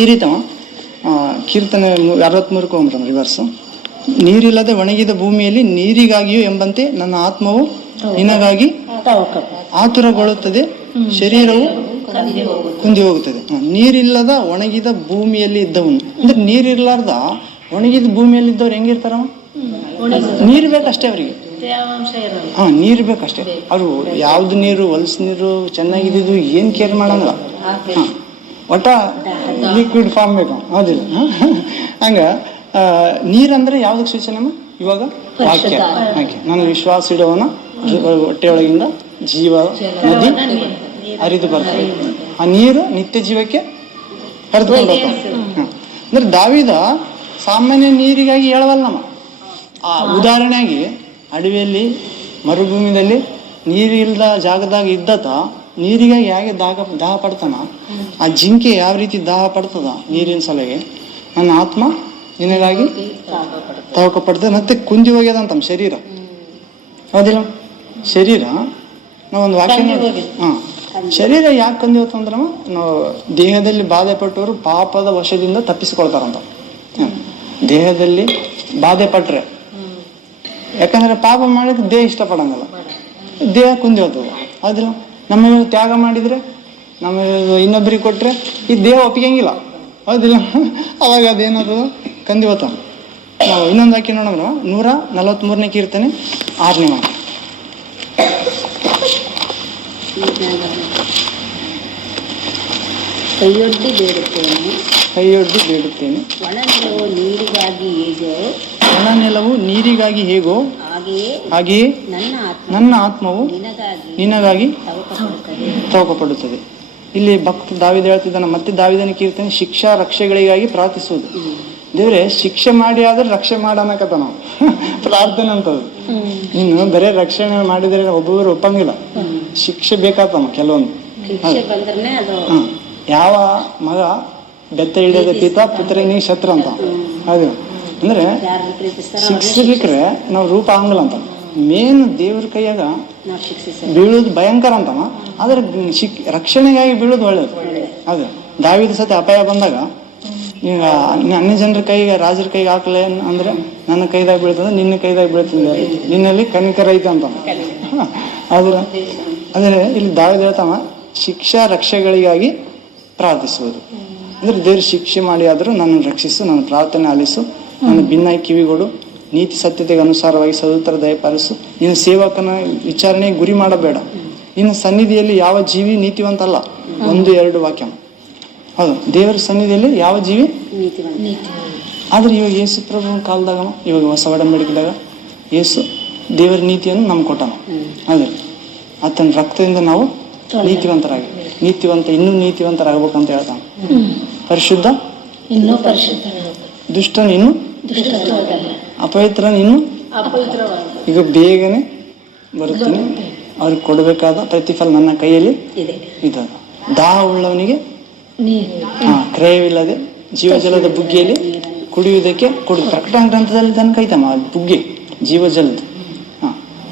ಈ ರೀತವ ಕೀರ್ತನೆ 63ಕ್ಕೆ ಹೋಗ್ರಿ ರಿವರ್ಸು. ನೀರಿಲ್ಲದೆ ಒಣಗಿದ ಭೂಮಿಯಲ್ಲಿ ನೀರಿಗಾಗಿಯೂ ಎಂಬಂತೆ ನನ್ನ ಆತ್ಮವು ನಿನಗಾಗಿ ಆತುರಗೊಳ್ಳುತ್ತದೆ, ಶರೀರವು ಕುಂದಿ ಹೋಗುತ್ತದೆ. ನೀರಿಲ್ಲದ ಒಣಗಿದ ಭೂಮಿಯಲ್ಲಿ ಇದ್ದವನು ಅಂದ್ರೆ ನೀರಿರ್ಲಾರ್ದ ಒಣಗಿದ ಭೂಮಿಯಲ್ಲಿ ಇದ್ದವ್ರು ಹೆಂಗಿರ್ತಾರ? ನೀರು ಬೇಕಷ್ಟೇ ಅವ್ರಿಗೆ. ನೀರು ಬೇಕಷ್ಟೇ. ಅವರು ಯಾವ್ದು ನೀರು, ಹೊಲಸು ನೀರು, ಚೆನ್ನಾಗಿದ್ದು ಏನ್ ಕೇರ್ ಮಾಡಂಗಿಲ್ಲ. ಒಟ್ಟ ಲಿಕ್ವಿಡ್ ಫಾರ್ಮ್ ಬೇಕು, ಹೌದಿಲ್ಲ? ಹಂಗ ನೀರಂದ್ರೆ ಯಾವ್ದಕ್ ಸೂಚನೆ? ಇವಾಗ ವಾಕ್ಯ. ಹಾಗೆ ನಾನು ವಿಶ್ವಾಸ ಇಡುವವನ ಹೊಟ್ಟೆಯೊಳಗಿಂದ ಜೀವ ನದಿ ಹರಿದು ಬರ್ತದೆ. ಆ ನೀರು ನಿತ್ಯ ಜೀವಕ್ಕೆ ಹರಿದುಕೊಂಡು ಹೋಗ್ತಾನೆ. ಅಂದ್ರೆ ದಾವಿದ ಸಾಮಾನ್ಯ ನೀರಿಗಾಗಿ ಹೇಳವಲ್ಲ ನಮ್ಮ. ಆ ಉದಾಹರಣೆಯಾಗಿ ಅಡವಿಯಲ್ಲಿ ಮರುಭೂಮಿಯಲ್ಲಿ ನೀರಿಲ್ಲದ ಜಾಗದಾಗ ಇದ್ದತ ನೀರಿಗಾಗಿ ಹೇಗೆ ದಾಹ ಪಡ್ತಾನ, ಆ ಜಿಂಕೆ ಯಾವ ರೀತಿ ದಾಹ ಪಡ್ತದ ನೀರಿನ ಸಲಗೆ, ನನ್ನ ಆತ್ಮ ನಿನಗಾಗಿ ತವಕ ಪಡ್ತದೆ. ಮತ್ತೆ ಕುಂದಿ ಹೋಗ್ಯದಂತ ಶರೀರ, ಹೌದಿಲ್ಲ? ಶರೀರ ನಾವೊಂದು ವಾಕ್ಯ ಶರೀರ ಯಾಕೆ ಕಂದಿ ಹೋತಂದ್ರ ನಾವು ದೇಹದಲ್ಲಿ ಬಾಧೆ ಪಟ್ಟವರು ಪಾಪದ ವಶದಿಂದ ತಪ್ಪಿಸಿಕೊಳ್ತಾರಂತ. ದೇಹದಲ್ಲಿ ಬಾಧೆ ಪಟ್ರೆ, ಯಾಕಂದ್ರೆ ಪಾಪ ಮಾಡಿದ್ರೆ ದೇಹ ಇಷ್ಟಪಡಂಗಲ್ಲ, ದೇಹ ಕುಂದಿ ಹೋಗ್ತದೆ, ಹೌದಿಲ್ಲ? ನಮ್ಮ ತ್ಯಾಗ ಮಾಡಿದ್ರೆ, ನಮ್ಮ ಇನ್ನೊಬ್ಬರಿಗೆ ಕೊಟ್ರೆ ಈ ದೇಹ ಒಪ್ಪಿಗೆಂಗಿಲ್ಲ, ಹೌದಿಲ್ಲ? ಅವಾಗ ಅದೇನಾದ್ರು ಕಂದಿ ಹೋತಾನ. ನಾವು ಇನ್ನೊಂದು ಹಾಕಿ ನೋಡೋಣ, 143ನೇ ಕೀರ್ತನೆ 6ನೇ ವಾಕ್ಯ. ಕೈಯೊಡ್ಡಿ ಬೇಡುತ್ತೇನೆ, ಒಣ ನೆಲವು ನೀರಿಗಾಗಿ ಹೇಗೋ ಹಾಗೆಯೇ ನನ್ನ ಆತ್ಮವು ನಿನಗಾಗಿ ತವಕಪಡುತ್ತದೆ. ಇಲ್ಲಿ ಭಕ್ತ ದಾವಿದ ಹೇಳ್ತಿದ್ದಾನೆ. ಮತ್ತೆ ದಾವಿದನ ಕೀರ್ತನೆ ಶಿಕ್ಷಾ ರಕ್ಷೆಗಳಿಗಾಗಿ ಪ್ರಾರ್ಥಿಸುವುದು. ದೇವ್ರೆ ಶಿಕ್ಷೆ ಮಾಡಿ ಆದ್ರೆ ರಕ್ಷೆ ಮಾಡನಕತ್ತ ನಾವು ಪ್ರಾರ್ಥನೆ ಅಂತದ್ದು. ನೀನು ಬರೇ ರಕ್ಷಣೆ ಮಾಡಿದ್ರೆ ಒಬ್ಬೊಬ್ರು ಒಪ್ಪಂಗಿಲ್ಲ, ಶಿಕ್ಷೆ ಬೇಕಾತಮ್ಮ ಕೆಲವೊಂದು. ಯಾವ ಮಗ ಬೆತ್ತ ಹಿಡಿಯೋದ ಪಿತ ಪುತ್ರನಿಗೆ ಶತ್ರು ಅಂತ, ಹೌದು. ಅಂದ್ರೆ ಶಿಕ್ಷಿಸ್ಲಿಕ್ರೆ ನಾವು ರೂಪ ಆಗಂಗಿಲ್ಲ ಅಂತ. ಮೇನ್ ದೇವ್ರ ಕೈಯಾಗ ಬೀಳೋದು ಭಯಂಕರ ಅಂತಮ್ಮ, ಆದ್ರೆ ರಕ್ಷಣೆಗಾಗಿ ಬೀಳೋದು ಒಳ್ಳೇದು. ಹೌದು. ದಾವಿದ ಸತಿ ಅಪಾಯ ಬಂದಾಗ ಈಗ ಅನ್ಯ ಜನರ ಕೈಗೆ, ರಾಜರ ಕೈಗೆ ಹಾಕ್ಲೆ ಅಂದ್ರೆ ನನ್ನ ಕೈದಾಗ ಬೀಳ್ತಂದ್ರೆ ನಿನ್ನ ಕೈದಾಗ ಬೀಳ್ತಂದ್ರೆ ನಿನ್ನಲ್ಲಿ ಕನಿಕರ ಐತೆ ಅಂತ. ಆದ್ರೆ ಇಲ್ಲಿ ದಾವಿದ ಹೇಳ್ತಾವ ಶಿಕ್ಷಾ ರಕ್ಷೆಗಳಿಗಾಗಿ ಪ್ರಾರ್ಥಿಸುವುದು. ಅಂದ್ರೆ ದೇವ್ರು ಶಿಕ್ಷೆ ಮಾಡಿ ಆದ್ರೂ ನನ್ನನ್ನು ರಕ್ಷಿಸು, ನನ್ನ ಪ್ರಾರ್ಥನೆ ಆಲಿಸು, ನನ್ನ ಭಿನ್ನಾಗಿ ಕಿವಿಗಳು, ನೀತಿ ಸತ್ಯತೆಗೆ ಅನುಸಾರವಾಗಿ ಸದುತ್ತರ ದಯಪಾಲಿಸು, ನಿನ್ನ ಸೇವಕನ ವಿಚಾರಣೆಗೆ ಗುರಿ ಮಾಡಬೇಡ, ನಿನ್ನ ಸನ್ನಿಧಿಯಲ್ಲಿ ಯಾವ ಜೀವಿ ನೀತಿವಂತಲ್ಲ. 1-2 ವಾಕ್ಯ. ಹೌದು, ದೇವರ ಸನ್ನಿಧಿಯಲ್ಲಿ ಯಾವ ಜೀವಿ ಆದ್ರೆ ಇವಾಗ ಯೇಸು ಪ್ರಭು ಕಾಲದಾಗ, ಇವಾಗ ಹೊಸ ಒಡಂಬಡಿಕೆದಾಗ ಯೇಸು ದೇವರ ನೀತಿಯನ್ನು ನಮ್ಗೆ ಕೊಟ್ಟಾನ. ಹೌದು, ಆತನ ರಕ್ತದಿಂದ ನಾವು ನೀತಿವಂತರಾಗಿ, ಇನ್ನೂ ನೀತಿವಂತರಾಗಬೇಕಂತ ಹೇಳ್ತಾನ. ಪರಿಶುದ್ಧ ಇನ್ನೂ ಪರಿಶುದ್ಧ, ದುಷ್ಟನ ಇನ್ನು ಅಪವಿತ್ರನ ಇನ್ನು. ಈಗ ಬೇಗನೆ ಬರುತ್ತೀನಿ, ಅವ್ರಿಗೆ ಕೊಡಬೇಕಾದ ಪ್ರತಿಫಲ ನನ್ನ ಕೈಯಲ್ಲಿ ಇದೆ. ದಾಹ ಉಳ್ಳವನಿಗೆ ಕ್ರಯವಿಲ್ಲದೆ ಜೀವಜಲದ ಬುಗ್ಗೆಯಲ್ಲಿ ಕುಡಿಯುವುದಕ್ಕೆ ಪ್ರಕಟಣಾ ಗ್ರಂಥದಲ್ಲಿ ತನಕ ಐತಮ್ಮ ಆ ಬುಗ್ಗೆ ಜೀವಜಲದ.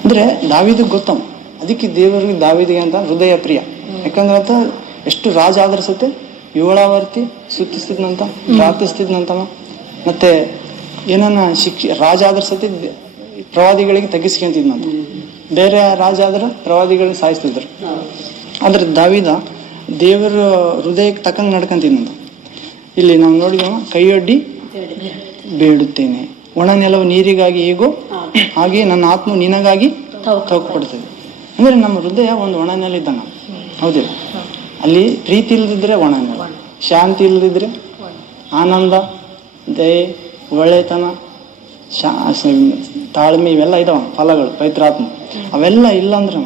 ಅಂದ್ರೆ ದಾವೀದಿಗೆ ಗೊತ್ತಮ್ಮ, ಅದಕ್ಕೆ ದೇವರಿಗೆ ದಾವೀದಿಗೆ ಅಂತ ಹೃದಯ ಪ್ರಿಯ. ಯಾಕಂದ್ರೆ ಅಂತ ಎಷ್ಟು ರಾಜ ಆದರ್ಸತ್ತೆ, ಏಳಾವರ್ತಿ ಸುತ್ತಿಸ್ತಿದ್ನಂತ, ಪ್ರಾರ್ಥಿಸ್ತಿದ್ನಂತಮ್ಮ. ಮತ್ತೆ ಏನನ್ನ ರಾಜ ಆದರ್ಸತ್ತೆ ಪ್ರವಾದಿಗಳಿಗೆ ತಗ್ಗಿಸ್ಕೊಂತಿದ್ನಂತ. ಬೇರೆ ರಾಜ ಆದ್ರೆ ಪ್ರವಾದಿಗಳನ್ನ ಸಾಯಿಸ್ತಿದ್ರು. ಆದ್ರೆ ದಾವೀದ ದೇವರ ಹೃದಯಕ್ಕೆ ತಕ್ಕಂಗೆ ನಡ್ಕೊಂತಿದ್ನಂತ. ಇಲ್ಲಿ ನಾವು ನೋಡಿದವ, ಕೈಯೊಡ್ಡಿ ಬೇಡುತ್ತೇನೆ, ಒಣ ನೆಲವು ನೀರಿಗಾಗಿ ಹೇಗೋ ಹಾಗೆ ನನ್ನ ಆತ್ಮ ನಿನಗಾಗಿ ತವಕಪಡ್ತದೆ. ಅಂದ್ರೆ ನಮ್ಮ ಹೃದಯ ಒಂದು ಒಣ ನೆಲ ಇದ್ದಂಗ, ಹೌದಿಲ್ಲ? ಅಲ್ಲಿ ಪ್ರೀತಿ ಇಲ್ಲದಿದ್ರೆ ಒಣ ನೆಲ, ಶಾಂತಿ ಇಲ್ಲದಿದ್ರೆ, ಆನಂದ, ದಯೆ, ಒಳ್ಳೆತನ, ತಾಳ್ಮೆ ಇವೆಲ್ಲ ಇದಾವ ಫಲಗಳು, ಪವಿತ್ರಾತ್ಮ. ಅವೆಲ್ಲ ಇಲ್ಲ ಅಂದ್ರೆ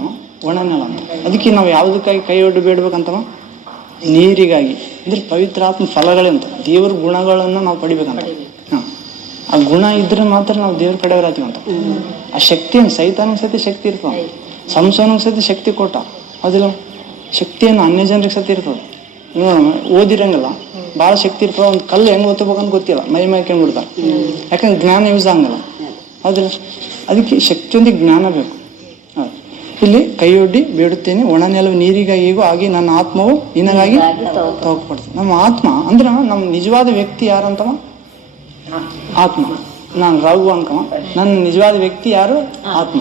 ಒಣ ನೆಲ ಅಂತ. ಅದಕ್ಕೆ ನಾವು ಯಾವುದಕ್ಕಾಗಿ ಕೈ ಒಡ್ಡು ಬೇಡ್ಬೇಕಂತವ? ನೀರಿಗಾಗಿ. ಅಂದ್ರೆ ಪವಿತ್ರಾತ್ಮ ಫಲಗಳಂತ, ದೇವ್ರ ಗುಣಗಳನ್ನು ನಾವು ಪಡಿಬೇಕಂತ. ಆ ಗುಣ ಇದ್ರೆ ಮಾತ್ರ ನಾವು ದೇವ್ರ ಕಡೆಯವರಾತೀವಂತ. ಆ ಶಕ್ತಿಯನ್ನು ಸೈತಾನಿಗೆ ಸತಿ ಶಕ್ತಿ ಇರ್ತಾವ, ಸಂಸೋನಿಗೆ ಸತಿ ಶಕ್ತಿ ಕೊಟ್ಟ, ಅದಿಲ್ಲ ಶಕ್ತಿಯನ್ನು ಅನ್ಯ ಜನರಿಗೆ ಸತಿ ಇರ್ತದೆ. ಓದಿರಂಗಲ್ಲ, ಭಾಳ ಶಕ್ತಿ ಇರ್ತದ. ಒಂದು ಕಲ್ಲು ಹೆಂಗ್ ಓದ್ಬೇಕಂತ ಗೊತ್ತಿಲ್ಲ, ಮೈ ಹಾಕೊಂಡ್ಬಿಡ್ತಾರೆ. ಯಾಕಂದ್ರೆ ಜ್ಞಾನ ಯೂಸ್ ಆಗಲ್ಲ, ಹೌದಿಲ್ಲ? ಅದಕ್ಕೆ ಶಕ್ತಿಯೊಂದಿಗೆ ಜ್ಞಾನ ಬೇಕು. ಇಲ್ಲಿ ಕೈಯೊಡ್ಡಿ ಬೇಡುತ್ತೇನೆ, ಒಣ ನೆಲವು ನೀರಿಗಾಗಿ ಹೇಗೋ ಹಾಗೆ ನನ್ನ ಆತ್ಮವು ನಿನಗಾಗಿ ತವಕಪಡ್ತದೆ. ನಮ್ಮ ಆತ್ಮ ಅಂದ್ರೆ ನಮ್ಮ ನಿಜವಾದ ವ್ಯಕ್ತಿ ಯಾರಂತವ? ಆತ್ಮ. ನಾನು ರಘು ಅನ್ಕವ, ನನ್ನ ನಿಜವಾದ ವ್ಯಕ್ತಿ ಯಾರು? ಆತ್ಮ.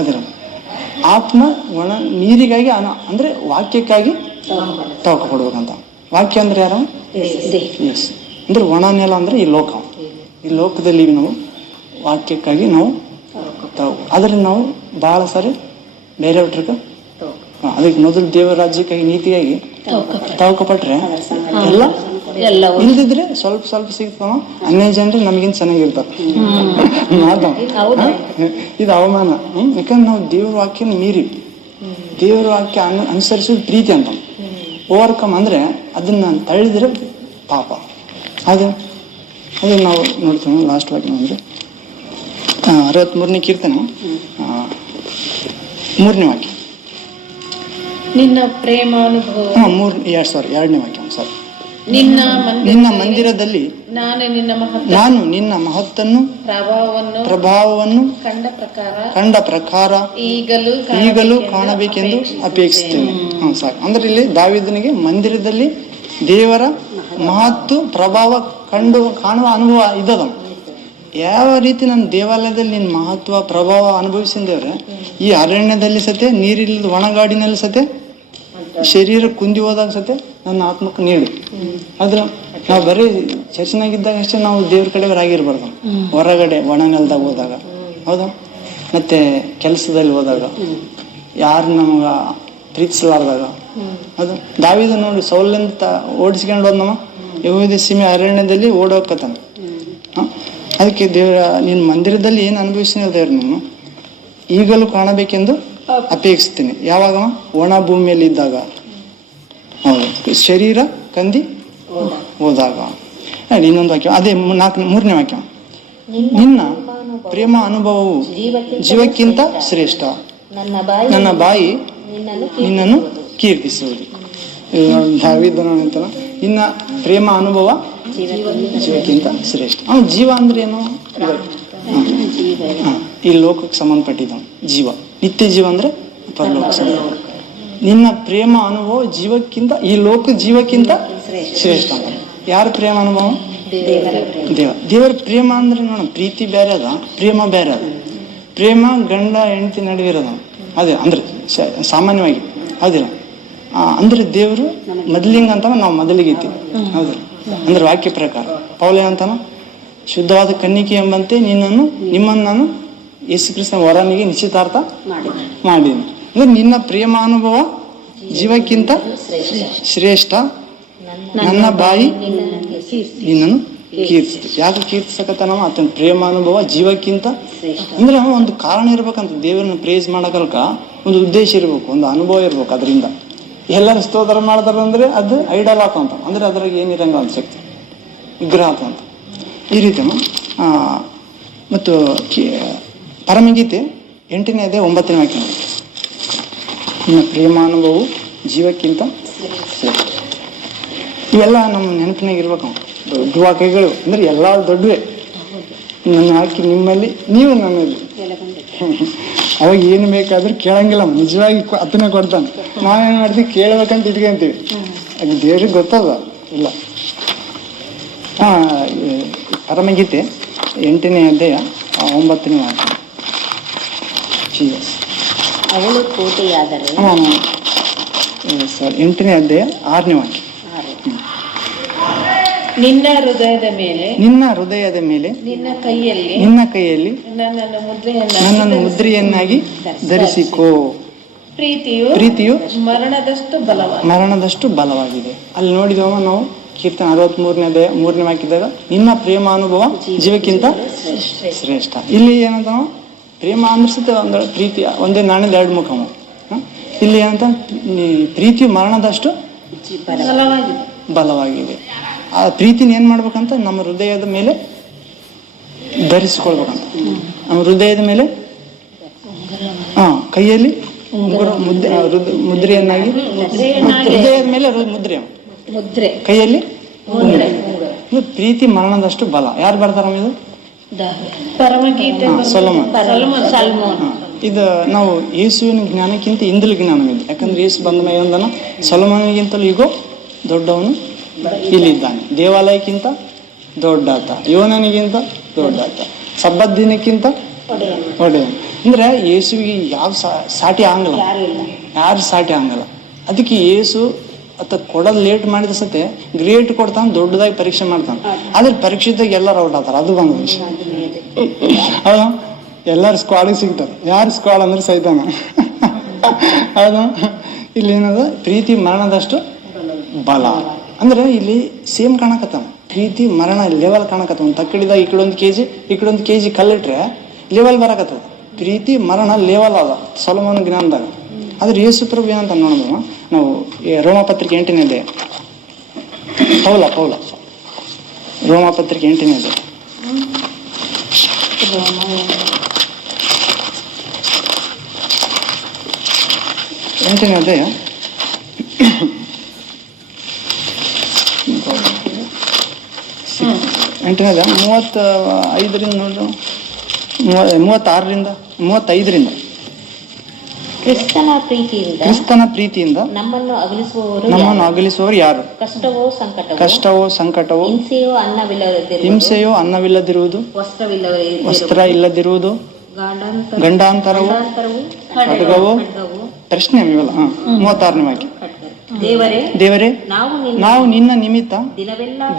ಅದರ ಆತ್ಮ ಒಣ ನೀರಿಗಾಗಿ ಅಂದ್ರೆ ವಾಕ್ಯಕ್ಕಾಗಿ ತವಕ ಕೊಡ್ಬೇಕಂತ. ವಾಕ್ಯ ಅಂದ್ರೆ ಯಾರು? ಎಸ್. ಅಂದ್ರೆ ಒಣ ನೆಲ ಅಂದ್ರೆ ಈ ಲೋಕ. ಈ ಲೋಕದಲ್ಲಿ ನಾವು ವಾಕ್ಯಕ್ಕಾಗಿ ನಾವು ಅದರಿಂದ ನಾವು ಬಹಳ ಸಾರಿ ಬೇರೆ ಬಿಟ್ರಕ. ಅದಕ್ಕೆ ಮೊದಲು ದೇವರ ರಾಜ್ಯಕ್ಕಾಗಿ ನೀತಿಯಾಗಿ ತವಕ ಪಟ್ರೆ ಎಲ್ಲ ಇಲ್ದಿದ್ರೆ ಸ್ವಲ್ಪ ಸ್ವಲ್ಪ ಸಿಗ್ತಾವ. ಅನ್ಯ ಜನರಿಗೆ ನಮಗಿಂತ ಚೆನ್ನಾಗಿರ್ತಾರೆ. ಇದು ಅವಮಾನ. ಯಾಕಂದ್ರೆ ನಾವು ದೇವ್ರ ವಾಕ್ಯನ ಮೀರಿ ದೇವ್ರ ವಾಕ್ಯ ಅನುಸರಿಸೋದು ಪ್ರೀತಿ ಅಂತ. ಓವರ್ಕಮ್ ಅಂದ್ರೆ ಅದನ್ನ ತಳ್ಳಿದ್ರೆ ಪಾಪ. ಅದನ್ನ ನಾವು ನೋಡ್ತೀವಿ. ಲಾಸ್ಟ್ ವಾಕ್ಯ ಅಂದ್ರೆ 63ನೇ ಕೀರ್ತನೆ 3ನೇ ವಾಕ್ಯ. ನಿನ್ನ ಪ್ರೇಮಾನುಭವ 2ನೇ ವಾಕ್ಯ. ಸರ್, ನಿನ್ನ ಮಂದಿರದಲ್ಲಿ ನಾನು ನಿನ್ನ ಮಹತ್ತನ್ನು ಪ್ರಭಾವವನ್ನು ಕಂಡ ಪ್ರಕಾರ ಈಗಲೂ ಕಾಣಬೇಕೆಂದು ಅಪೇಕ್ಷಿಸ್ತೇನೆ. ಸಾಕು. ಅಂದ್ರೆ ಇಲ್ಲಿ ದಾವೀದನಿಗೆ ಮಂದಿರದಲ್ಲಿ ದೇವರ ಮಹತ್ತು ಪ್ರಭಾವ ಕಾಣುವ ಅನುಭವ ಇದ್ದದ. ಯಾವ ರೀತಿ ನನ್ನ ದೇವಾಲಯದಲ್ಲಿ ನಿನ್ನ ಮಹತ್ವ ಪ್ರಭಾವ ಅನುಭವಿಸಿದೇವ್ರೆ, ಈ ಅರಣ್ಯದಲ್ಲಿ ಸತೆ, ನೀರಿಲ್ಲದ ಒಣಗಾಡಿನಲ್ಲಿ ಸತೆ, ಶರೀರ ಕುಂದಿ ಹೋದಾಗ ಸತೆ ನನ್ನ ಆತ್ಮಕ್ಕೆ ನೀಡು. ಆದ್ರೆ ನಾವು ಬರೀ ಚರ್ಚಿನಾಗಿದ್ದಾಗ ಅಷ್ಟೇ ನಾವು ದೇವ್ರ ಕಡೆಯವರಾಗಿರ್ಬಾರ್ದು. ಹೊರಗಡೆ ಒಣ ನೆಲದಾಗ ಹೋದಾಗ, ಹೌದಾ? ಮತ್ತೆ ಕೆಲಸದಲ್ಲಿ ಹೋದಾಗ, ಯಾರು ನಮಗ ಪ್ರೀತಿಸಲಾರ್ದಾಗ, ಅದು ದಾವೀದ ನೋಡಿ ಸೌಲಿಂದ ಓಡಿಸ್ಕೊಂಡು ಹೋದ್ನಮ್ಮ, ಯೆಹೂದ ಸೀಮೆ ಅರಣ್ಯದಲ್ಲಿ ಓಡೋಕತ್ತಾನ. ಅದಕ್ಕೆ ದೇವರ ನಿನ್ನ ಮಂದಿರದಲ್ಲಿ ಏನು ಅನುಭವಿಸ್ತೀನಿ ದೇವ್ರ ನಾನು ಈಗಲೂ ಕಾಣಬೇಕೆಂದು ಅಪೇಕ್ಷಿಸ್ತೀನಿ. ಯಾವಾಗ? ಒಣ ಭೂಮಿಯಲ್ಲಿ ಇದ್ದಾಗ, ಹೌದು, ಶರೀರ ಕಂದಿ ಹೋದಾಗ. ಇನ್ನೊಂದು ವಾಕ್ಯ, ಅದೇ 3ನೇ ವಾಕ್ಯ. ನಿನ್ನ ಪ್ರೇಮ ಅನುಭವವು ಜೀವಕ್ಕಿಂತ ಶ್ರೇಷ್ಠ, ನನ್ನ ಬಾಯಿ ನಿನ್ನನ್ನು ಕೀರ್ತಿಸುವುದು. ನಿನ್ನ ಪ್ರೇಮ ಅನುಭವ ಜೀವಕ್ಕಿಂತ ಶ್ರೇಷ್ಠ. ಜೀವ ಅಂದ್ರೆ ಏನು? ಈ ಲೋಕಕ್ಕೆ ಸಂಬಂಧಪಟ್ಟಿದ್ದ ಜೀವ. ನಿತ್ಯ ಜೀವ ಅಂದ್ರೆ ಪರಲೋಕ ಸಂಬಂಧ. ನಿನ್ನ ಪ್ರೇಮ ಅನುಭವ ಜೀವಕ್ಕಿಂತ, ಈ ಲೋಕ ಜೀವಕ್ಕಿಂತ ಶ್ರೇಷ್ಠ ಅಂತ. ಯಾರ ಪ್ರೇಮ ಅನುಭವ? ದೇವರ ಪ್ರೇಮ ಅಂದ್ರೆ ನೋಡ, ಪ್ರೀತಿ ಬೇರೆ ಅದ, ಪ್ರೇಮ ಬೇರೆ ಅದ. ಪ್ರೇಮ ಗಂಡ ಹೆಂಡತಿ ನಡುವಿರೋದ, ಅದೇ ಅಂದ್ರೆ ಸಾಮಾನ್ಯವಾಗಿ, ಹೌದಿಲ್ಲ? ಅಂದ್ರೆ ದೇವರು ಮೊದಲಿಂಗ ಅಂತ ನಾವು ಮೊದಲಿಗೆ ಇದ್ದೀವಿ, ಹೌದಿಲ್ಲ? ಅಂದ್ರೆ ವಾಕ್ಯ ಪ್ರಕಾರ ಪೌಲ ಏನಂತಾನ? ಶುದ್ಧವಾದ ಕನ್ನಿಕೆ ಎಂಬಂತೆ ನಿಮ್ಮನ್ನು ನಾನು ಯೇಸು ಕ್ರಿಸ್ತನ ವರನಿಗೆ ನಿಶ್ಚಿತಾರ್ಥ ಮಾಡೀನಿ. ಅಂದ್ರೆ ನಿನ್ನ ಪ್ರೇಮ ಅನುಭವ ಜೀವಕ್ಕಿಂತ ಶ್ರೇಷ್ಠ, ನನ್ನ ಬಾಯಿ ನಿನ್ನನ್ನು ಕೀರ್ತಿಸ್ತು. ಯಾಕೆ ಕೀರ್ತಿಸಕತ್ತಾನ? ಆತನ ಪ್ರೇಮ ಅನುಭವ ಜೀವಕ್ಕಿಂತ. ಅಂದ್ರೆ ಒಂದು ಕಾರಣ ಇರ್ಬೇಕಂತ. ದೇವರನ್ನ ಪ್ರೇಸ್ ಮಾಡಕಲ್ಕ ಒಂದು ಉದ್ದೇಶ ಇರ್ಬೇಕು, ಒಂದು ಅನುಭವ ಇರ್ಬೇಕು. ಅದರಿಂದ ಎಲ್ಲರೂ ಸ್ತೋತ್ರ ಮಾಡ್ತಾರ ಅಂದ್ರೆ ಅದು ಐಡಲ್ ಆತಂತ, ಅಂದ್ರೆ ಅದ್ರಾಗ ಏನಿರಂಗ ಅಂತ ಶಕ್ತಿ, ವಿಗ್ರಹ ಆತಂತ. ಈ ರೀತಿ ಮತ್ತು ಪರಮಗೀತೆ 8ನೇ ಅಧ್ಯಾಯ 9ನೇ ವಾಕ್ಯ. ನಿನ್ನ ಪ್ರೇಮಾನುಭವವು ಜೀವಕ್ಕಿಂತ ಶ್ರೇಷ್ಠ. ಇವೆಲ್ಲ ನಮ್ಮ ನೆನಪಿನಾಗ ಇರ್ಬೇಕು. ದೊಡ್ಡ ವಾಕ್ಯಗಳು ಅಂದ್ರೆ ಎಲ್ಲ ದೊಡ್ಡವೇ. ನನ್ನ ಹಾಕಿ ನಿಮ್ಮಲ್ಲಿ, ನೀವು ನನ್ನಲ್ಲಿ. ಅವಾಗ ಏನು ಬೇಕಾದ್ರೂ ಕೇಳಂಗಿಲ್ಲ, ನಿಜವಾಗಿ ಅದನ್ನ ಕೊಡ್ತಾನೆ. ನಾವೇನು ಮಾಡ್ತೀವಿ, ಕೇಳ್ಬೇಕಂತ ಇಟ್ಕೊಂತೀವಿ. ಅದು ದೇವ್ರಿಗೆ ಗೊತ್ತದ ಇಲ್ಲ. ಪರಮಗೀತೆ 8ನೇ ಅಧ್ಯಾಯ 9ನೇ ವಾಕ್ಯ. ಅವಳು ಕೋಟೆಯಾದರೆ 8ನೇ ಅಧ್ಯಾಯ 6ನೇ ವಾಕ್ಯ. ನಿನ್ನ ಹೃದಯದ ಮೇಲೆ ನಿನ್ನ ಕೈಯಲ್ಲಿ ನನ್ನನ್ನು ಮುದ್ರೆಯನ್ನಾಗಿ ಧರಿಸಿಕೋ. ಪ್ರೀತಿಯು ಮರಣದಷ್ಟು ಬಲವಾಗಿದೆ. ಅಲ್ಲಿ ನೋಡಿದವ ನಾವು ಕೀರ್ತನೆ 63ನೇ ಅಧ್ಯಾಯ 3ನೇ ವಾಕ್ಯದಾಗ ನಿನ್ನ ಪ್ರೇಮ ಅನುಭವ ಜೀವಕ್ಕಿಂತ ಶ್ರೇಷ್ಠ. ಇಲ್ಲಿ ಏನಂತ ನಾವು ಪ್ರೇಮ ಅಂದ್ರೆ ಅಂದ್ರೆ ಪ್ರೀತಿ ಒಂದೇ ನಾಣ್ಯದ 2 ಮುಖವು. ಇಲ್ಲಿ ಏನಂತ ಪ್ರೀತಿಯು ಮರಣದಷ್ಟು ಬಲವಾಗಿದೆ. ಆ ಪ್ರೀತಿನ ಏನ್ ಮಾಡ್ಬೇಕಂತ ನಮ್ಮ ಹೃದಯದ ಮೇಲೆ ಧರಿಸಿಕೊಳ್ಬೇಕಂತ. ನಮ್ಮ ಹೃದಯದ ಮೇಲೆ ಕೈಯಲ್ಲಿ ಮುದ್ರೆಯನ್ನಾಗಿ, ಹೃದಯದ ಮೇಲೆ ಮುದ್ರೆ, ಕೈಯಲ್ಲಿ ಪ್ರೀತಿ ಮರಣದಷ್ಟು ಬಲ. ಯಾರು ಬರ್ತಾರ ಇದು? ಸೊಲೊಮನ್. ಇದು ನಾವು ಯೇಸುವಿನ ಜ್ಞಾನಕ್ಕಿಂತ ಇಂದಲ ಜ್ಞಾನ ಇದೆ. ಯಾಕಂದ್ರೆ ಯೇಸು ಬಂದ ಮೇಲೆ ಏನಂದನ, ಸೊಲೊಮನಿಗಿಂತಲೂ ಈಗೋ ದೊಡ್ಡವನು ಇಲ್ಲಿದ್ದಾನೆ, ದೇವಾಲಯಕ್ಕಿಂತ ದೊಡ್ಡಾತ, ಯೋನನಿಗಿಂತ ದೊಡ್ಡಾತ, ಸಬ್ಬತ್ ದಿನಕ್ಕಿಂತ ಒಡೆಯನು. ಅಂದ್ರೆ ಯೇಸುವಿಗೆ ಯಾವ ಸಾಟಿ ಆಗಲ್ಲ, ಯಾರು ಸಾಟಿ ಆಗಲ್ಲ. ಅದಕ್ಕೆ ಯೇಸು ಕೊಡೋದು ಲೇಟ್ ಮಾಡಿದ ಸತೆ ಗ್ರೇಟ್ ಕೊಡ್ತಾನೆ, ದೊಡ್ಡದಾಗಿ ಪರೀಕ್ಷೆ ಮಾಡ್ತಾನೆ. ಆದ್ರೆ ಪರೀಕ್ಷೆದಾಗ ಎಲ್ಲರೂ ಔಟ್ ಆಗ್ತಾರ. ಅದು ಬಂದ ವಿಷಯ. ಹೌದು, ಎಲ್ಲರೂ ಸ್ಕ್ವಾಡಿಗೆ ಸಿಗ್ತಾರೆ. ಯಾರು ಸ್ಕ್ವಾಡ್ ಅಂದ್ರೆ ಸೈತಾನ. ಹೌದು, ಇಲ್ಲಿ ಏನದ, ಪ್ರೀತಿ ಮರಣದಷ್ಟು ಬಲ ಅಂದ್ರೆ ಇಲ್ಲಿ ಸೇಮ್ ಕಾಣಕತ್ತಾವ. ಪ್ರೀತಿ ಮರಣ ಲೆವೆಲ್ ಕಾಣಕತ್ತಾವ. ಒಂದು ತಕ್ಕಡಿದಾಗ ಈ ಕಡೆ ಒಂದು ಕೆಜಿ ಕಲ್ಲಿಟ್ರೆ ಲೆವೆಲ್ ಬರಕತ್ತದ. ಪ್ರೀತಿ ಮರಣ ಲೆವೆಲ್ ಅದ ಸೊಲೊಮೋನ ಜ್ಞಾನದಾಗ. ಆದ್ರೆ ಯೇಸು ಪ್ರಭು ಏನಂತ ನೋಡಿದ್ವ ನಾವು, ರೋಮಪತ್ರಿಕೆ 8ನೇ ಅಧ್ಯಾಯ, ಪೌಲ ರೋಮಪತ್ರಿಕೆ 8ನೇ ಅಧ್ಯಾಯ 8ನೇ ಅಧ್ಯಾಯ 35ರಿಂದ ನೋಡ್ರಿ, 35ರಿಂದ ಕ್ರಿಸ್ತನ ಪ್ರೀತಿಯಿಂದ ನಮ್ಮನ್ನು ಅಗಲಿಸುವವರು ಯಾರು? ಕಷ್ಟವೋ ಸಂಕಟವೋ, ಹಿಂಸೆಯೋ ಅನ್ನವಿಲ್ಲದಿರುವುದು, ವಸ್ತ್ರ ಇಲ್ಲದಿರುವುದು, ಗಂಡಾಂತರವೋ, ಖಡ್ಗವೋ, ಪ್ರಶ್ನೆ ಇವೆಲ್ಲ. 36ನೇ ವಾಕ್ಯ. ದೇವರೇ, ನಾವು ನಿನ್ನ ನಿಮಿತ್ತ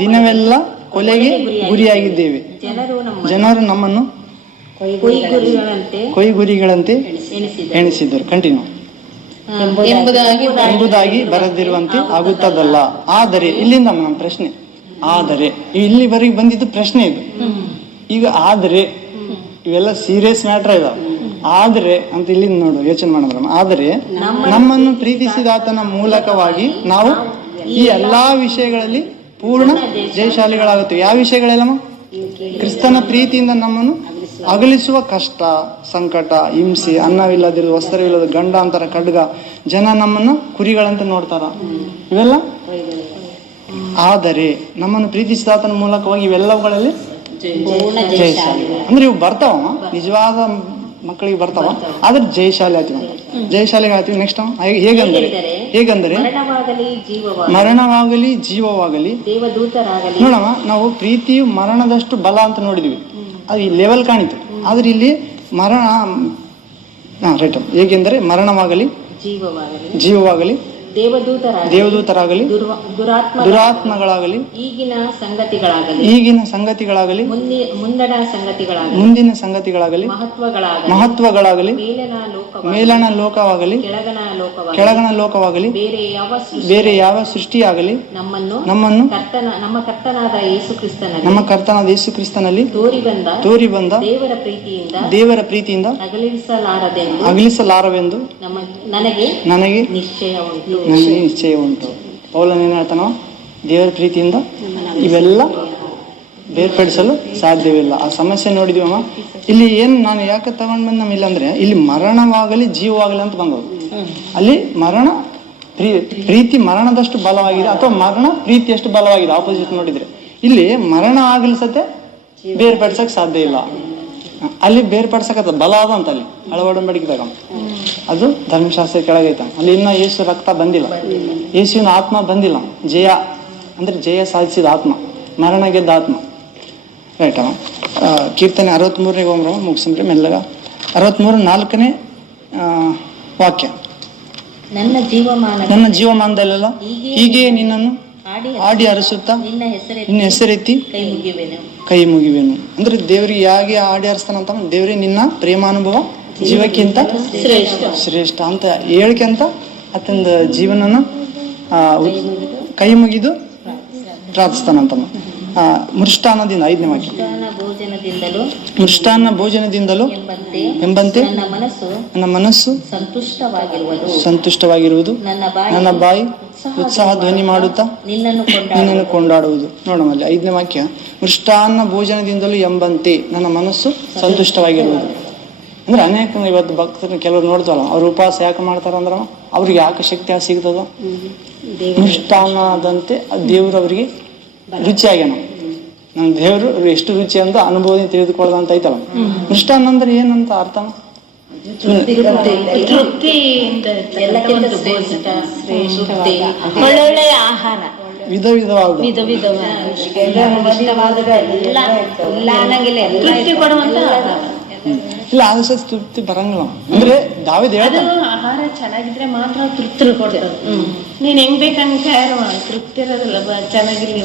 ದಿನವೆಲ್ಲ ಕೊಲೆಗೆ ಗುರಿಯಾಗಿದ್ದೇವೆ. ಜನರು ನಮ್ಮನ್ನು ಕೊಯ್ಗುರಿಗಳಂತೆ ಎಣಿಸಿದ್ದರು. ಕಂಟಿನ್ಯೂ. ಎಂಬುದಾಗಿ ಬರೆದಿರುವಂತೆ ಆಗುತ್ತದಲ್ಲ. ಆದರೆ ಇಲ್ಲಿಂದ ನಮ್ಮ ಪ್ರಶ್ನೆ, ಆದರೆ ಇಲ್ಲಿವರೆಗೆ ಬಂದಿದ್ದು ಪ್ರಶ್ನೆ ಇದು. ಈಗ ಆದರೆ ಇವೆಲ್ಲ ಸೀರಿಯಸ್ ಮ್ಯಾಟರ್ ಇದಾವ. ಆದರೆ ಅಂತ ಇಲ್ಲಿಂದ ನೋಡು, ಯೋಚನೆ ಮಾಡಿದ್ರ, ಆದರೆ ನಮ್ಮನ್ನು ಪ್ರೀತಿಸಿದಾತನ ಮೂಲಕವಾಗಿ ನಾವು ಈ ಎಲ್ಲಾ ವಿಷಯಗಳಲ್ಲಿ ಪೂರ್ಣ ಜಯಶಾಲಿಗಳಾಗುತ್ತೇವೆ. ಯಾವ ವಿಷಯಗಳೆಲ್ಲಮ್ಮ? ಕ್ರಿಸ್ತನ ಪ್ರೀತಿಯಿಂದ ನಮ್ಮನ್ನು ಅಗಲಿಸುವ ಕಷ್ಟ, ಸಂಕಟ, ಹಿಂಸೆ, ಅನ್ನವಿಲ್ಲದಿರುವುದು, ವಸ್ತ್ರವಿಲ್ಲದ, ಗಂಡಾಂತರ, ಖಡ್ಗ, ಜನ ನಮ್ಮನ್ನು ಕುರಿಗಳಂತೆ ನೋಡ್ತಾರ. ಇವೆಲ್ಲ ಆದರೆ ನಮ್ಮನ್ನು ಪ್ರೀತಿಸಿದಾತನ ಮೂಲಕವಾಗಿ ಇವೆಲ್ಲವುಗಳಲ್ಲಿ ಜಯಶಾಲಿ ಅಂದ್ರೆ ಇವು ಬರ್ತಾವ, ನಿಜವಾದ ಮಕ್ಕಳಿಗೆ ಬರ್ತಾವ. ಆದ್ರೆ ಜಯಶಾಲಿ ಆಗ್ತೀವಿ. ನೆಕ್ಸ್ಟ್ ಹೇಗಂದ್ರೆ ಮರಣವಾಗಲಿ ಜೀವವಾಗಲಿ ನೋಡವ, ನಾವು ಪ್ರೀತಿಯು ಮರಣದಷ್ಟು ಬಲ ಅಂತ ನೋಡಿದ್ವಿ, ಅದು ಈ ಲೆವೆಲ್ ಕಾಣಿತು. ಆದ್ರೆ ಇಲ್ಲಿ ಮರಣ ರೈಟ್ ಹೇಗೆಂದರೆ ಮರಣವಾಗಲಿ ಜೀವವಾಗಲಿ ದೇವದೂತರಾಗಲಿ ದುರಾತ್ಮಗಳಾಗಲಿ ಈಗಿನ ಸಂಗತಿಗಳಾಗಲಿ ಮುಂದಿನ ಸಂಗತಿಗಳಾಗಲಿ ಮಹತ್ವಗಳಾಗಲಿ ಮೇಲಣ ಲೋಕವಾಗಲಿ ಕೆಳಗಣ ಲೋಕವಾಗಲಿ ಬೇರೆ ಯಾವ ಸೃಷ್ಟಿಯಾಗಲಿ ನಮ್ಮನ್ನು ನಮ್ಮ ಕರ್ತನಾದ ಯೇಸು ಕ್ರಿಸ್ತನಲ್ಲಿ ತೋರಿ ಬಂದ ದೇವರ ಪ್ರೀತಿಯಿಂದ ಅಗಲಿಸಲಾರವೆಂದು ನನಗೆ ನಿಶ್ಚಯ ಉಂಟು. ಪೌಲನ್ ಏನ್ ಹೇಳ್ತಾನೋ, ದೇವರ ಪ್ರೀತಿಯಿಂದ ಇವೆಲ್ಲ ಬೇರ್ಪಡಿಸಲು ಸಾಧ್ಯವಿಲ್ಲ. ಆ ಸಮಸ್ಯೆ ನೋಡಿದೀವಮ್ಮ. ಇಲ್ಲಿ ಏನ್ ನಾನು ಯಾಕೆ ತಗೊಂಡ್ ಬಂದ ನಮ್ಮಿಲ್ಲ ಅಂದ್ರೆ, ಇಲ್ಲಿ ಮರಣವಾಗಲಿ ಜೀವವಾಗಲಿ ಅಂತ ಬಂದವು. ಅಲ್ಲಿ ಮರಣ ಪ್ರೀತಿ ಮರಣದಷ್ಟು ಬಲವಾಗಿದೆ ಅಥವಾ ಮರಣ ಪ್ರೀತಿಯಷ್ಟು ಬಲವಾಗಿದೆ. ಆಪೋಸಿಟ್ ನೋಡಿದ್ರೆ ಇಲ್ಲಿ ಮರಣ ಆಗ್ಲಿಸತ್ತೆ ಬೇರ್ಪಡಿಸಕ್ ಸಾಧ್ಯ ಇಲ್ಲ. ಅಲ್ಲಿ ಬೇರ್ಪಡಿಸಕತ್ತ ಬಲ ಅದ ಅಂತ ಅಲ್ಲಿ ಅಳವಡಂಬಡಿಕೆದಾಗ ಅದು ಧರ್ಮಶಾಸ್ತ್ರ ಕೆಳಗೈತ. ಅಲ್ಲಿ ಇನ್ನ ಯೇಸು ರಕ್ತ ಬಂದಿಲ್ಲ, ಯೇಸುವಿನ ಆತ್ಮ ಬಂದಿಲ್ಲ. ಜಯ ಅಂದ್ರೆ ಜಯ ಸಾಧಿಸಿದ ಆತ್ಮ, ಮರಣ ಗೆದ್ದ ಆತ್ಮ. ರೈಟ್ ಅವ ಕೀರ್ತನೆ 63ನೇ ಹೋಗ್ರವ ಮುಗಿಸ್ರಿ ಮೆಲ್ಲಗ. 63:4 ವಾಕ್ಯ. ನನ್ನ ಜೀವಮಾನದಲ್ಲೆಲ್ಲ ಹೀಗೆ ನಿನ್ನನ್ನು ಆಡಿ ಅರಸುತ್ತಾ ನಿನ್ನ ಹೆಸರೆತ್ತಿ ಕೈ ಮುಗಿವೆನು. ಅಂದ್ರೆ ದೇವ್ರಿಗೆ ಹೇಗೆ ಆಡಿ ಅರಸ್ತಾನಂತ, ದೇವ್ರಿಗೆ ನಿನ್ನ ಪ್ರೇಮಾನುಭವ ಜೀವಕ್ಕಿಂತ ಶ್ರೇಷ್ಠ ಅಂತ ಹೇಳ್ಕಂತ ಆತನ ಜೀವನನ ಕೈ ಮುಗಿದು ಪ್ರಾರ್ಥಿಸ್ತಾನಂತಮ್ಮ. ಮೃಷ್ಟಾನ್ನದಿಂದ 5ನೇ ವಾಕ್ಯ. ಮೃಷ್ಟಾನ್ನ ಭೋಜನದಿಂದಲೂ ಎಂಬಂತೆ ನನ್ನ ಮನಸ್ಸು ಸಂತುಷ್ಟವಾಗಿರುವುದು, ನನ್ನ ಬಾಯಿ ಉತ್ಸಾಹ ಧ್ವನಿ ಮಾಡುತ್ತಾ ನಿನ್ನನ್ನು ಕೊಂಡಾಡುವುದು. ನೋಡಮಲ್ಲಿ 5ನೇ ವಾಕ್ಯ. ಮೃಷ್ಟಾನ್ನ ಭೋಜನದಿಂದಲೂ ಎಂಬಂತೆ ನನ್ನ ಮನಸ್ಸು ಸಂತುಷ್ಟವಾಗಿರುವುದು. ಅಂದ್ರೆ ಅನೇಕ ಇವತ್ತು ಭಕ್ತರು ಕೆಲವರು ನೋಡ್ತಾರಲ್ಲ, ಅವ್ರು ಉಪವಾಸ ಯಾಕೆ ಮಾಡ್ತಾರ ಅಂದ್ರ ಅವ್ರಿಗೆ ಯಾಕೆ ಶಕ್ತಿ ಸಿಗ್ತದ, ಮೃಷ್ಟಾನ್ನದಂತೆ ದೇವ್ರು ಅವ್ರಿಗೆ ರುಚಿಯಾಗ್ಯಾನ. ನಮ್ಮ ದೇವರು ಎಷ್ಟು ರುಚಿ ಅಂತ ಅನುಭವ ತಿಳಿದುಕೊಳ್ಳೋದಂತ ಐತಲ್ಲ. ಮೃಷ್ಟಾನ್ನ ಅಂದ್ರೆ ಏನಂತ ಅರ್ಥ? ಒಳ್ಳೊಳ್ಳೆ ಆಹಾರ, ವಿಧ ವಿಧವಾದ ಇಲ್ಲ ಆದ ತೃಪ್ತಿ ಬರಂಗಿಲ್ಲ. ಅಂದ್ರೆ ದಾವಿದ ಆಹಾರ ಚೆನ್ನಾಗಿದ್ರೆ ಮಾತ್ರ ತೃಪ್ತಿ ಕೊಡ್ತದೆ. ನೀನ್ ಹೆಂಗ್ ಬೇಕಂಗ್ ತೃಪ್ತಿ ಇರೋದಿಲ್ಲ, ಚೆನ್ನಾಗಿರ್ಲಿ.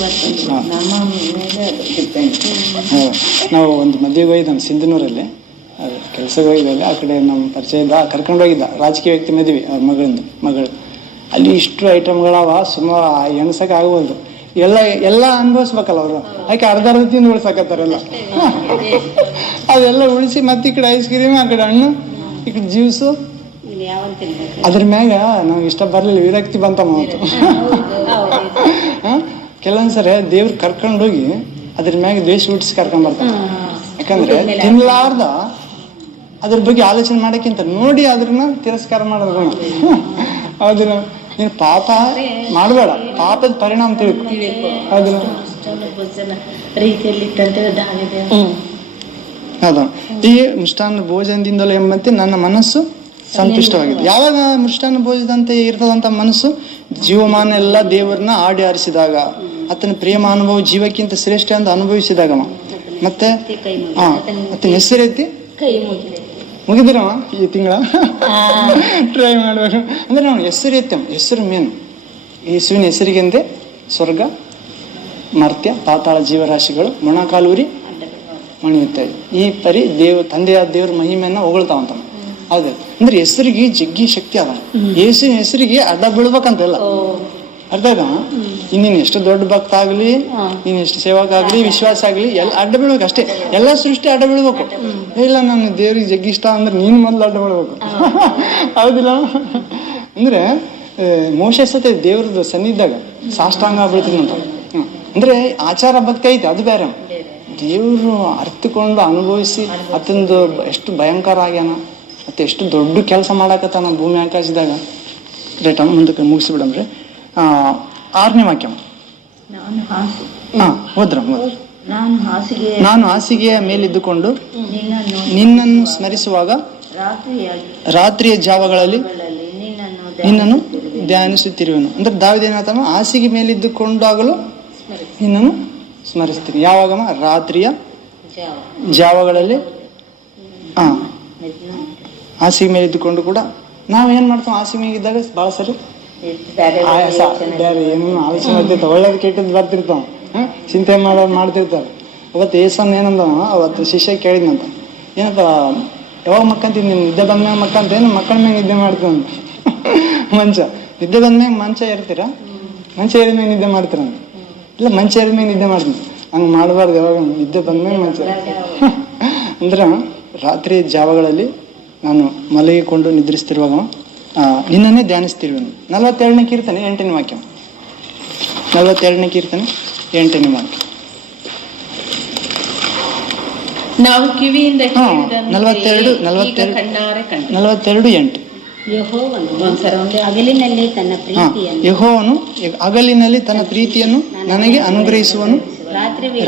ನಾವು ಒಂದು ಮದುವೆಗೆ ಹೋಗಿದ್ದ ಸಿಂಧನೂರಲ್ಲಿ, ಕೆಲ್ಸಕ್ಕೆ ಹೋಗಿದ್ದಲ್ಲಿ. ಆ ಕಡೆ ನಮ್ಮ ಪರಿಚಯದ ಕರ್ಕೊಂಡು ಹೋಗಿದ್ದ ರಾಜಕೀಯ ವ್ಯಕ್ತಿ ಮದುವೆ, ಅವ್ರ ಮಗಳು. ಅಲ್ಲಿ ಇಷ್ಟು ಐಟಮ್ಗಳವ, ಸುಮಾರು ಎಣಸಕ್ ಆಗ್ಬೋದು. ಎಲ್ಲ ಅನುಭವಿಸ್ಬೇಕಲ್ಲ ಅವರು, ಯಾಕೆ ಅರ್ಧ ತಿಂದು ಉಳಿಸಾಕತ್ತಾರೆಲ್ಲ. ಅದೆಲ್ಲ ಉಳಿಸಿ ಮತ್ತೆ ಈ ಕಡೆ ಐಸ್ ಕ್ರೀಮ್, ಆ ಕಡೆ ಹಣ್ಣು, ಈ ಕಡೆ ಜ್ಯೂಸು. ಅದ್ರ ಮ್ಯಾಗ ನಮ್ಗೆ ಇಷ್ಟ ಬರ್ಲಿಲ್ಲ, ವಿರಕ್ತಿ ಬಂತಮ್ಮ ಅವತ್ತು. ಕೆಲವೊಂದ್ಸರಿ ದೇವ್ರು ಕರ್ಕೊಂಡೋಗಿ ಅದ್ರ ಮ್ಯಾಗ ದ್ವೇಷ ಹುಟ್ಟಿಸಿ ಕರ್ಕೊಂಡ್ ಬರ್ತಾನೆ. ಯಾಕಂದ್ರೆ ತಿನ್ಲಾರ್ದ ಅದ್ರ ಬಗ್ಗೆ ಆಲೋಚನೆ ಮಾಡಕ್ಕಿಂತ ನೋಡಿ ಅದ್ರನ್ನ ತಿರಸ್ಕಾರ ಮಾಡೋದು. ಅದನ್ನ ನೀನು ಪಾಪ ಮಾಡಬೇಡ, ಪಾಪದ ಪರಿಣಾಮ ತಿಳ್ಕೊ. ಅದನ್ನ ಹೌದಾ. ಈ ಮೃಷ್ಟಾನ್ನ ಭೋಜನದಿಂದಲೂ ಎಂಬಂತೆ ನನ್ನ ಮನಸ್ಸು ಸಂತುಷ್ಟವಾಗಿದೆ. ಯಾವಾಗ ಮೃಷ್ಟಾನ್ನ ಭೋಜನದಂತೆ ಇರ್ತದಂತ ಮನಸ್ಸು, ಜೀವಮಾನ ಎಲ್ಲ ದೇವರನ್ನ ಆಡಿ ಆರಿಸಿದಾಗ, ಆತನ ಪ್ರೇಮ ಅನುಭವ ಜೀವಕ್ಕಿಂತ ಶ್ರೇಷ್ಠ ಅಂತ ಅನುಭವಿಸಿದಾಗ, ಮತ್ತೆ ಮತ್ತೆ ಹೆಸರೆತ್ತಿ ಮುಗಿದಿರವ ಈ ತಿಂಗಳ ಟ್ರೈ ಮಾಡ್ಬೇಕು. ಅಂದ್ರೆ ನಾವು ಹೆಸರು ಎತ್ತಮ್ಮ, ಹೆಸರು ಮೇನು. ಯೇಸುವಿನ ಹೆಸರಿಗೆಂದೇ ಸ್ವರ್ಗ, ಮರ್ತ್ಯ, ಪಾತಾಳ ಜೀವರಾಶಿಗಳು ಮೊಣಕಾಲೂರಿ ಮಣಿಯುತ್ತವೆ. ಈ ಪರಿ ತಂದೆಯಾದ ದೇವ್ರ ಮಹಿಮೆಯನ್ನ ಹೊಗಳ್ತಾವಂತ. ಹೌದು. ಅಂದ್ರೆ ಹೆಸರಿಗೆ ಜಗ್ಗಿ ಶಕ್ತಿ ಅದ. ಯೇಸುವಿನ ಹೆಸರಿಗೆ ಅಡ್ಡ ಬೀಳ್ಬೇಕಂತಲ್ಲ, ಅರ್ಥ ಆಯ್ತಾ? ನೀನ್ ಎಷ್ಟು ದೊಡ್ಡ ಭಕ್ತ ಆಗ್ಲಿ, ನೀನ್ ಎಷ್ಟು ಸೇವಕ ಆಗ್ಲಿ, ವಿಶ್ವಾಸ ಆಗ್ಲಿ, ಎಲ್ಲ ಅಡ್ಡ ಬೀಳ್ಬೇಕು ಅಷ್ಟೇ. ಎಲ್ಲ ಸೃಷ್ಟಿ ಅಡ್ಡ ಬೀಳ್ಬೇಕು. ಇಲ್ಲ ನಾನು ದೇವ್ರಿಗೆ ಜಗ್ಗಿ ಇಷ್ಟ ಅಂದ್ರೆ ನೀನ್ ಮೊದ್ಲು ಅಡ್ಡ ಬೀಳ್ಬೇಕು. ಹೌದಿಲ್ಲ? ಅಂದ್ರೆ ಮೋಶ ಸತೆ ದೇವ್ರದ್ದು ಸನ್ನಿಧಾಗ ಸಾಷ್ಟಾಂಗ ಬೀಳ್ತೀನಂತ. ಅಂದ್ರೆ ಆಚಾರ ಭಕ್ತಿ ಐತೆ, ಅದು ಬೇರೆ. ದೇವ್ರು ಅರ್ಥಕೊಂಡು ಅನುಭವಿಸಿ ಅತಂದು ಎಷ್ಟು ಭಯಂಕರ ಆಗ್ಯಾನ, ಮತ್ತೆ ಎಷ್ಟು ದೊಡ್ಡ ಕೆಲಸ ಮಾಡಾಕತ್ತಾನ ಭೂಮಿ ಆಕಾಶದಾಗ. ರೈಟ್, ಮುಂದಕ್ಕೆ ಮುಗಿಸ್ಬಿಡಮ್ರಿ. 6ನೇ ವಾಕ್ಯ. ಹೋದ್ರ ನಾನು ಹಾಸಿಗೆಯ ಮೇಲಿದ್ದುಕೊಂಡು ನಿನ್ನನ್ನು ಸ್ಮರಿಸುವಾಗ ರಾತ್ರಿಯ ಜಾವಗಳಲ್ಲಿ ನಿನ್ನನ್ನು ಧ್ಯಾನಿಸುತ್ತಿರುವೆನು. ಅಂದ್ರೆ ದಾವಿದೇನಾತಮ್ಮ ಹಾಸಿಗೆ ಮೇಲಿದ್ದುಕೊಂಡಾಗಲೂ ನಿನ್ನನ್ನು ಸ್ಮರಿಸ್ತೀನಿ. ಯಾವಾಗಮ್ಮ? ರಾತ್ರಿಯ ಜಾವಗಳಲ್ಲಿ. ಹಾಸಿಗೆ ಮೇಲೆ ಇದ್ದುಕೊಂಡು ಕೂಡ ನಾವೇನ್ ಮಾಡ್ತಾವ, ಹಾಸಿಗೆ ಮೇಲೆ ಇದ್ದಾಗ ಬಹಳ ಸರಿ ಆಯಾಸ, ಬೇರೆ ಏನು ಆಲೋಚನೆ ಮಾಡ್ತಿರ್ತಾವ, ಒಳ್ಳೇದು ಕೆಟ್ಟದ್ದು ಬರ್ತಿರ್ತಾವ, ಚಿಂತೆ ಮಾಡ್ತಿರ್ತಾರೆ. ಅವತ್ತು ಏಸನ್ ಏನಂದವ, ಅವತ್ತು ಶಿಷ್ಯ ಕೇಳಿದ್ನಂತ, ಏನಪ್ಪ ಯಾವಾಗ ಮಕ್ಕಂತೀನಿ, ನಿನ್ ನಿದ್ದೆ ಬಂದ್ಮ್ಯಾಗ ಮಕ್ಕಂತ ಏನು ಮಕ್ಕಳ ಮ್ಯಾಗ ನಿದ್ದೆ ಮಾಡ್ತೀವಂತ. ಮಂಚ ನಿದ್ದೆ ಬಂದ್ಮ್ಯಾಗ ಮಂಚ ಏರ್ತೀರಾ, ಮಂಚ ಏರಿದ್ಮ್ಯಾಗ ನಿದ್ದೆ ಮಾಡ್ತೀರಂತ. ಇಲ್ಲ, ಮಂಚ ಏರಿದ್ಮ್ಯಾಗ ನಿದ್ದೆ ಮಾಡ್ತೀನಿ, ಹಂಗೆ ಮಾಡಬಾರ್ದು. ಯಾವಾಗ ನಿದ್ದೆ ಬಂದ್ಮ್ಯಾಗ ಮಂಚ. ಅಂದ್ರೆ ರಾತ್ರಿ ಜಾವಗಳಲ್ಲಿ ನಾನು ಮಲಗಿಕೊಂಡು ನಿದ್ರಿಸ್ತಿರುವಾಗ ನಿನ್ನನ್ನೇ ಧ್ಯಾನಿಸ್ತಿರುವೆನು. 42ನೇ ಕೀರ್ತನೆ 8ನೇ ವಾಕ್ಯ. 42ನೇ ಕೀರ್ತನೆ 8ನೇ ವಾಕ್ಯ. ನಾವು ಕಿವಿಯಿಂದ 42:8. ಯೆಹೋವನು ಹಗಲಿನಲ್ಲಿ ತನ್ನ ಪ್ರೀತಿಯನ್ನು ಯೆಹೋವನು ಹಗಲಿನಲ್ಲಿ ತನ್ನ ಪ್ರೀತಿಯನ್ನು ನನಗೆ ಅನುಗ್ರಹಿಸುವನು,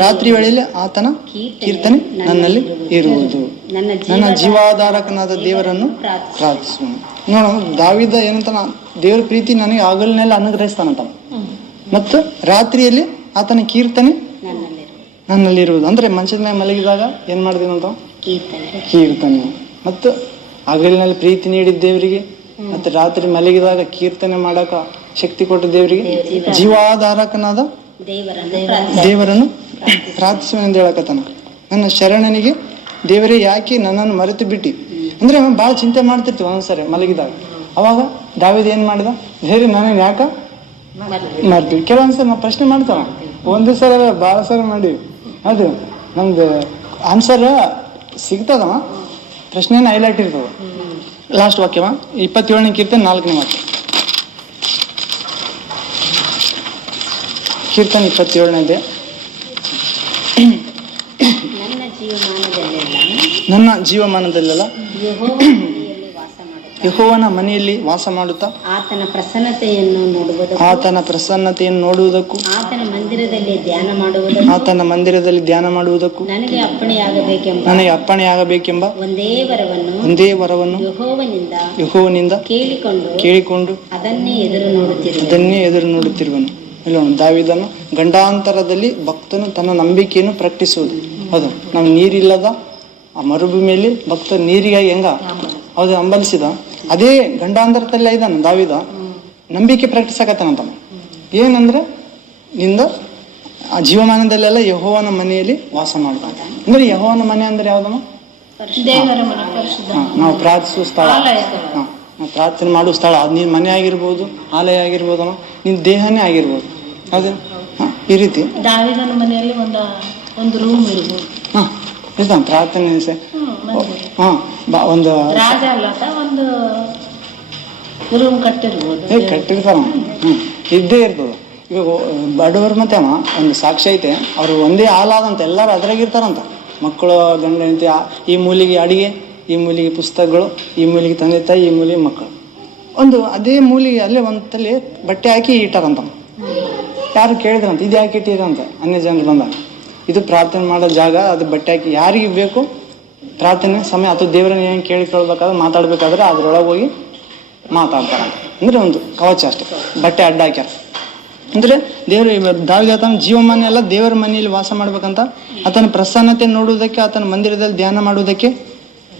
ರಾತ್ರಿ ವೇಳೆಯಲ್ಲಿ ಆತನ ಕೀರ್ತನೆ ನನ್ನಲ್ಲಿ ಇರುವುದು. ನನ್ನ ಜೀವಾಧಾರಕನಾದ ದೇವರನ್ನು ಪ್ರಾರ್ಥಿಸುವನು. ನೋಡ, ದಾವೀದ ಏನಂತ, ದೇವರ ಪ್ರೀತಿ ನನಗೆ ಹಗಲಿನಲ್ಲಿ ಅನುಗ್ರಹಿಸ್ತಾನಂತ, ಮತ್ತು ರಾತ್ರಿಯಲ್ಲಿ ಆತನ ಕೀರ್ತನೆ ನನ್ನಲ್ಲಿರುವುದು. ಅಂದ್ರೆ ಮಂಚದ ಮೇಲೆ ಮಲಗಿದಾಗ ಏನ್ ಮಾಡಿದೀನಂತ, ಕೀರ್ತನೆ. ಮತ್ತು ಹಗಲಿನಲ್ಲಿ ಪ್ರೀತಿ ನೀಡಿದ ದೇವರಿಗೆ, ಮತ್ತೆ ರಾತ್ರಿ ಮಲಗಿದಾಗ ಕೀರ್ತನೆ ಮಾಡಕ ಶಕ್ತಿ ಕೊಟ್ಟ ದೇವರಿಗೆ, ಜೀವಾಧಾರಕನಾದ ದೇವರನ್ನು ಪ್ರಾರ್ಥಿಸುವೆನೆಂದು ಹೇಳಕತ್ತಾನ. ನನ್ನ ಶರಣನಿಗೆ ದೇವರೇ ಯಾಕೆ ನನ್ನನ್ನು ಮರೆತು ಬಿಟ್ಟಿ. ಅಂದ್ರೆ ಅವನು ಭಾಳ ಚಿಂತೆ ಮಾಡ್ತಿರ್ತೀವಿ ಒಂದೊಂದ್ಸರಿ ಮಲಗಿದಾಗ. ಅವಾಗ ದಾವೀದ ಏನ್ ಮಾಡಿದ, ದೇವ್ರಿ ನನ್ನ ಯಾಕ ಮರ್ತೀವಿ. ಕೆಲವೊಂದ್ಸರಿ ನಾವು ಪ್ರಶ್ನೆ ಮಾಡ್ತಾವ, ಒಂದು ಸಲ ಭಾಳ ಸಲ ಮಾಡಿವಿ, ಅದು ನಮ್ದು ಆನ್ಸರ್ ಸಿಗ್ತದವ, ಪ್ರಶ್ನೆನ ಹೈಲೈಟ್ ಇರ್ತದ. ಲಾಸ್ಟ್ ವಾಕ್ಯವ 27ನೇ ಕೀರ್ತನೆ 4ನೇ ವಾಕ್ಯ. ಕೀರ್ತನೆ 27ನೇದೇ. ನನ್ನ ಜೀವಮಾನದಲ್ಲೆಲ್ಲ ಯೆಹೋವನ ಮನೆಯಲ್ಲಿ ವಾಸ ಮಾಡುತ್ತಾ ಆತನ ಪ್ರಸನ್ನತೆಯನ್ನು ನೋಡುವುದಕ್ಕೂ ಆತನ ಮಂದಿರದಲ್ಲಿ ಧ್ಯಾನ ಮಾಡುವುದಕ್ಕೂ ನನಗೆ ಅಪ್ಪಣೆಯಾಗಬೇಕೆಂಬ ಒಂದೇ ವರವನ್ನು ಯೆಹೋವನಿಂದ ಕೇಳಿಕೊಂಡು ಅದನ್ನೇ ಎದುರು ನೋಡುತ್ತಿರುವನು. ಇಲ್ಲ, ದಾವೀದನು ಗಂಡಾಂತರದಲ್ಲಿ ಭಕ್ತನು ತನ್ನ ನಂಬಿಕೆಯನ್ನು ಪ್ರಕಟಿಸುವುದು. ಹೌದು, ನಾವು ನೀರಿಲ್ಲದ ಆ ಮರುಭೂಮಿಯಲ್ಲಿ ಭಕ್ತ ನೀರಿಗಾಗಿ ಹೌದು ಹಂಬಲಿಸಿದ, ಅದೇ ಗಂಡಾಂತರದಲ್ಲೇ ಇದ್ದಾನ ದಾವೀದ, ನಂಬಿಕೆ ಪ್ರಕಟಿಸಕತ್ತಾನಂತ. ಏನಂದ್ರೆ, ನಿಂದ ಆ ಜೀವಮಾನದಲ್ಲೆಲ್ಲ ಯೆಹೋವನ ಮನೆಯಲ್ಲಿ ವಾಸ ಮಾಡ್ತಾನೆ. ಅಂದ್ರೆ ಯೆಹೋವನ ಮನೆ ಅಂದ್ರೆ ಯಾವ್ದಮ್ಮ? ನಾವು ಪ್ರಾರ್ಥಿಸುವ ಸ್ಥಳ, ನಾವು ಪ್ರಾರ್ಥನೆ ಮಾಡುವ ಸ್ಥಳ. ಅದು ನೀನ್ ಮನೆ ಆಗಿರ್ಬೋದು, ಆಲಯ ಆಗಿರ್ಬೋದಮ್ಮ, ನಿನ್ ದೇಹನೇ ಆಗಿರ್ಬೋದು. ಅದೇ ಈ ರೀತಿ ದಾವೀದನ ಮನೆಯಲ್ಲಿ ಒಂದು ರೂಮ್ ಇರ್ಬೋದು. ಇರ್ತಾನ ಪ್ರಾರ್ಥನೆ ಒಂದು ರಾಜ ಅಲ್ಲದ ಒಂದು ರೂಮ್ ಕಟ್ಟಿರ್ಬೋದು, ಕಟ್ಟಿರ್ತಾರ. ಇದ್ದೇ ಇರ್ತದ. ಇವಾಗ ಬಡವರು ಮತ್ತೆ ಒಂದು ಸಾಕ್ಷಿ ಐತೆ, ಅವ್ರು ಒಂದೇ ಹಾಲಾದಂತ ಎಲ್ಲಾರು ಅದ್ರಾಗಿರ್ತಾರಂತ. ಮಕ್ಕಳು, ಗಂಡ ಹೆಂಡತಿ, ಈ ಮೂಲಿಗೆ ಅಡಿಗೆ, ಈ ಮೂಲಿಗೆ ಪುಸ್ತಕಗಳು, ಈ ಮೂಲಿಗೆ ತಂದೆ ತಾಯಿ, ಈ ಮೂಲಿಗೆ ಮಕ್ಕಳು. ಅದೇ ಮೂಲಿಗೆ ಅಲ್ಲೇ ಒಂದಲ್ಲಿ ಬಟ್ಟೆ ಹಾಕಿ ಇಟ್ಟಾರಂತ. ಯಾರು ಕೇಳಿದ್ರಂತ, ಇದು ಯಾಕೆ ಇಟ್ಟಿರಂತ ಅನ್ಯ ಜನರು ಬಂದಾಗ. ಇದು ಪ್ರಾರ್ಥನೆ ಮಾಡೋ ಜಾಗ, ಅದು ಬಟ್ಟೆ ಹಾಕಿ ಯಾರಿಗೆ ಬೇಕು ಪ್ರಾರ್ಥನೆ ಸಮಯ ಅಥವಾ ದೇವರನ್ನ ಏನು ಕೇಳಿಕೊಳ್ಬೇಕಾದ್ರೆ ಮಾತಾಡ್ಬೇಕಾದ್ರೆ ಅದ್ರೊಳಗೆ ಹೋಗಿ ಮಾತಾಡ್ತಾರಂತ. ಅಂದ್ರೆ ಒಂದು ಕವಚ ಅಷ್ಟೇ, ಬಟ್ಟೆ ಅಡ್ಡ ಹಾಕ್ಯಾರ. ಅಂದ್ರೆ ದೇವರು ದಾವೀದ ಆತನ ಜೀವಮಾನ ಎಲ್ಲ ದೇವರ ಮನೆಯಲ್ಲಿ ವಾಸ ಮಾಡ್ಬೇಕಂತ, ಆತನ ಪ್ರಸನ್ನತೆ ನೋಡುವುದಕ್ಕೆ, ಆತನ ಮಂದಿರದಲ್ಲಿ ಧ್ಯಾನ ಮಾಡುವುದಕ್ಕೆ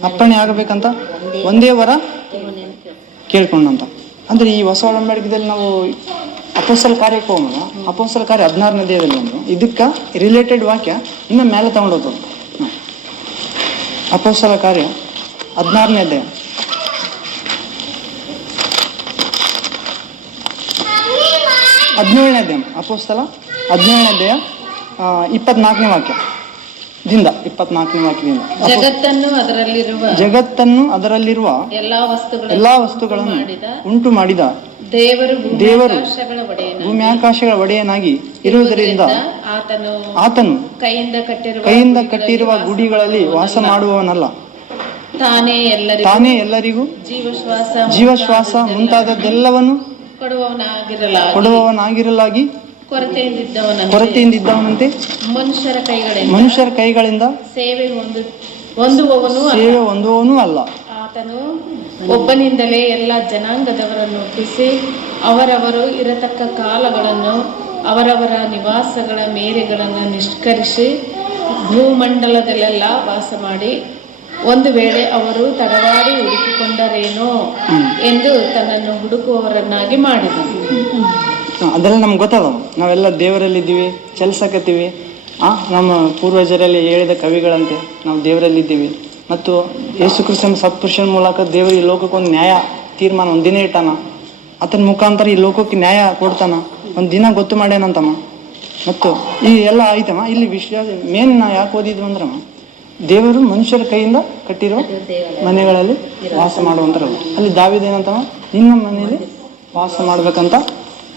ಅಪ್ಪಣೆ ಆಗಬೇಕಂತ ಒಂದೇ ವರ ಕೇಳ್ಕೊಂಡಂತ. ಅಂದ್ರೆ ಈ ಹೊಸ ಒಡಂಬಡಿಕೆದಲ್ಲಿ ನಾವು ಅಪೊಸ್ತಲ ಕಾರ್ಯಕ್ಕೆ ಹೋಗೋಣ. ಅಪೊಸ್ತಲ ಕಾರ್ಯ 16ನೇ ಅಧ್ಯಾಯದಲ್ಲಿ ಇದಕ್ಕ ರಿಲೇಟೆಡ್ ವಾಕ್ಯ ಇನ್ನು ಮೇಲೆ ತಗೊಂಡೋದು. ಅಪೊಸ್ತಲ ಕಾರ್ಯ 16ನೇ ಅಧ್ಯಾಯ 17ನೇ ಅಧ್ಯಾಯ. ಅಪೊಸ್ತಲ 17ನೇ ಅಧ್ಯಾಯ 24ನೇ ವಾಕ್ಯದಿಂದ 24ನೇ ವಾಕ್ಯದಿಂದ ಜಗತ್ತನ್ನು ಅದರಲ್ಲಿರುವ ಎಲ್ಲಾ ವಸ್ತುಗಳನ್ನು ಉಂಟು ಮಾಡಿದ ದೇವರು ಭೂಮ್ಯಾಕಾಶಗಳ ಒಡೆಯನಾಗಿ ಇರುವುದರಿಂದ ಆತನು ಕೈಯಿಂದ ಕಟ್ಟಿರುವ ಗುಡಿಗಳಲ್ಲಿ ವಾಸ ಮಾಡುವವನಲ್ಲ, ತಾನೇ ಎಲ್ಲರಿಗೂ ಜೀವಶ್ವಾಸ ಮುಂತಾದದ್ದೆಲ್ಲವನ್ನು ಕೊಡುವವನಾಗಿರಲಾಗಿ ಕೊರತೆಯಿಂದಿದ್ದವನಂತೆ ಮನುಷ್ಯರ ಕೈಗಳಿಂದ ಸೇವೆ ಹೊಂದುವವನೂ ಅಲ್ಲ. ಆತನು ಒಬ್ಬನಿಂದಲೇ ಎಲ್ಲ ಜನಾಂಗದವರನ್ನು ಹುಟ್ಟಿಸಿ ಅವರವರು ಇರತಕ್ಕ ಕಾಲಗಳನ್ನು ಅವರವರ ನಿವಾಸಗಳ ಮೇರೆಗಳನ್ನು ನಿಷ್ಕರಿಸಿ ಭೂಮಂಡಲದಲ್ಲೆಲ್ಲ ವಾಸ ಮಾಡಿ ಒಂದು ವೇಳೆ ಅವರು ತಡವಾಡಿ ಹುಡುಕಿಕೊಂಡರೇನೋ ಎಂದು ತನ್ನನ್ನು ಹುಡುಕುವವರನ್ನಾಗಿ ಮಾಡಿದನು. ಅದೆಲ್ಲ ನಮ್ಗೆ ಗೊತ್ತದ, ನಾವೆಲ್ಲ ದೇವರಲ್ಲಿದ್ದೀವಿ, ಚಲಿಸಕತ್ತೀವಿ. ನಮ್ಮ ಪೂರ್ವಜರಲ್ಲಿ ಹೇಳಿದ ಕವಿಗಳಂತೆ ನಾವು ದೇವರಲ್ಲಿದ್ದೀವಿ. ಮತ್ತು ಯೇಸು ಕ್ರಿಸ್ತನ ಸತ್ಪುರುಷನ ಮೂಲಕ ದೇವರು ಈ ಲೋಕಕ್ಕೊಂದು ನ್ಯಾಯ ತೀರ್ಮಾನ ಒಂದು ದಿನ ಇಟ್ಟಾನ. ಆತನ ಮುಖಾಂತರ ಈ ಲೋಕಕ್ಕೆ ನ್ಯಾಯ ಕೊಡ್ತಾನ, ಒಂದು ದಿನ ಗೊತ್ತು ಮಾಡ್ಯಾನಂತಮ್ಮ. ಮತ್ತು ಈ ಎಲ್ಲ ಆಯ್ತಮ್ಮ. ಇಲ್ಲಿ ವಿಶ್ವಾಸ ಮೇನ್ ನಾವು ಯಾಕೆ ಓದಿದ್ವಿ ಅಂದ್ರಮ್ಮ, ದೇವರು ಮನುಷ್ಯರ ಕೈಯಿಂದ ಕಟ್ಟಿರುವ ಮನೆಗಳಲ್ಲಿ ವಾಸ ಮಾಡುವಂತರ. ಅಲ್ಲಿ ದಾವೀದ ಏನಂತವ, ನಿನ್ನ ಮನೆಯಲ್ಲಿ ವಾಸ ಮಾಡ್ಬೇಕಂತ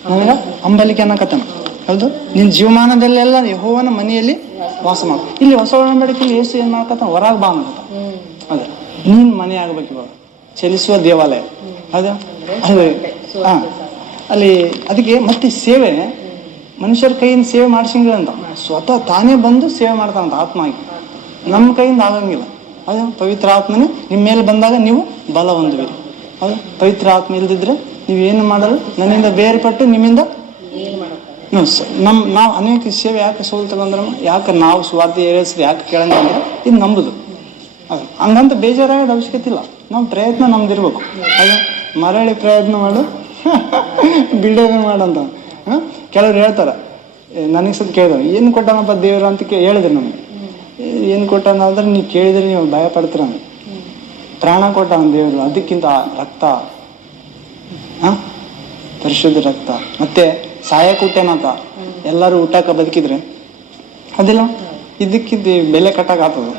ನನಗೆ ಅಂಬಲಿಕೆ ಅನ್ನಕತ್ತಾನ. ಹೌದು, ನಿನ್ನ ಜೀವಮಾನದಲ್ಲೆಲ್ಲ ಯೆಹೋವನ ಮನೆಯಲ್ಲಿ ವಾಸ ಮಾಡು. ಇಲ್ಲಿ ಹೊಸ ಒಡಂಬಡಿಕೆಯಲ್ಲಿ ಯೇಸು ಏನ್ ಮಾಡ್ಕತ್ತಾನ, ಹೊರಗೆ ಬಾ ಅನ್ನಕತ್ತ. ಅದೇ ನೀನ್ ಮನೆ ಆಗ್ಬೇಕು ಇವಾಗ. ಚಲಿಸುವ ದೇವಾಲಯ ಅದು ಹಾ ಅಲ್ಲಿ ಅದಕ್ಕೆ ಮತ್ತೆ ಸೇವೆ ಮನುಷ್ಯರ ಕೈಯಿಂದ ಸೇವೆ ಮಾಡಿಸಂಗಿಲ್ಲ ಅಂತ, ಸ್ವತಃ ತಾನೇ ಬಂದು ಸೇವೆ ಮಾಡ್ತಾನಂತ ಆತ್ಮ ಆಗಿ. ನಮ್ಮ ಕೈಯಿಂದ ಆಗಂಗಿಲ್ಲ. ಅದು ಪವಿತ್ರ ಆತ್ಮನೇ ನಿಮ್ಮ ಮೇಲೆ ಬಂದಾಗ ನೀವು ಬಲ ಹೊಂದುವಿರಿ. ಅದು ಪವಿತ್ರ ಆತ್ಮ ಇಲ್ದಿದ್ರೆ ನೀವೇನು ಮಾಡಲು ನನ್ನಿಂದ ಬೇರ್ಪಟ್ಟು ನಿಮ್ಮಿಂದ ನಾವು ಅನೇಕ ಸೇವೆ ಯಾಕೆ ಸೋಲ್ತಂದ್ರೆ ಯಾಕೆ ನಾವು ಸ್ವಾರ್ಥ ಏರಿಸಿದ್ರೆ ಯಾಕೆ ಕೇಳಂದ್ರೆ ಇದು ನಂಬುದು. ಅದು ಹಂಗಂತ ಬೇಜಾರಾಗೋದು ಅವಶ್ಯಕತೆ ಇಲ್ಲ. ನಾವು ಪ್ರಯತ್ನ ನಮ್ದಿರ್ಬೇಕು. ಅದು ಮರಳಿ ಪ್ರಯತ್ನ ಮಾಡು ಬಿಡೋದು ಮಾಡಂತ. ಕೆಲವ್ರು ಹೇಳ್ತಾರೆ, ನನಗೆ ಸ್ವಲ್ಪ ಕೇಳಿದ್ರು ಏನು ಕೊಟ್ಟಾನಪ್ಪ ದೇವರು ಅಂತ ಹೇಳಿದ್ರು ನಮಗೆ. ಏನು ಕೊಟ್ಟಾನ ಅಂದ್ರೆ ನೀವು ಕೇಳಿದ್ರೆ ನೀವು ಭಯ ಪಡ್ತೀರ. ಪ್ರಾಣ ಕೊಟ್ಟಾನ ದೇವರು, ಅದಕ್ಕಿಂತ ರಕ್ತ, ಪರಿಶುದ್ಧ ರಕ್ತ. ಮತ್ತೆ ಸಹಾಯಕ ಹುಟ್ಟೇನಂತ ಎಲ್ಲರೂ ಊಟಕ್ಕೆ ಬದುಕಿದ್ರೆ ಅದಿಲ್ಲ, ಇದಕ್ಕಿಂತ ಬೆಲೆ ಕಟ್ಟಕ್ಕಾಗ್ತದ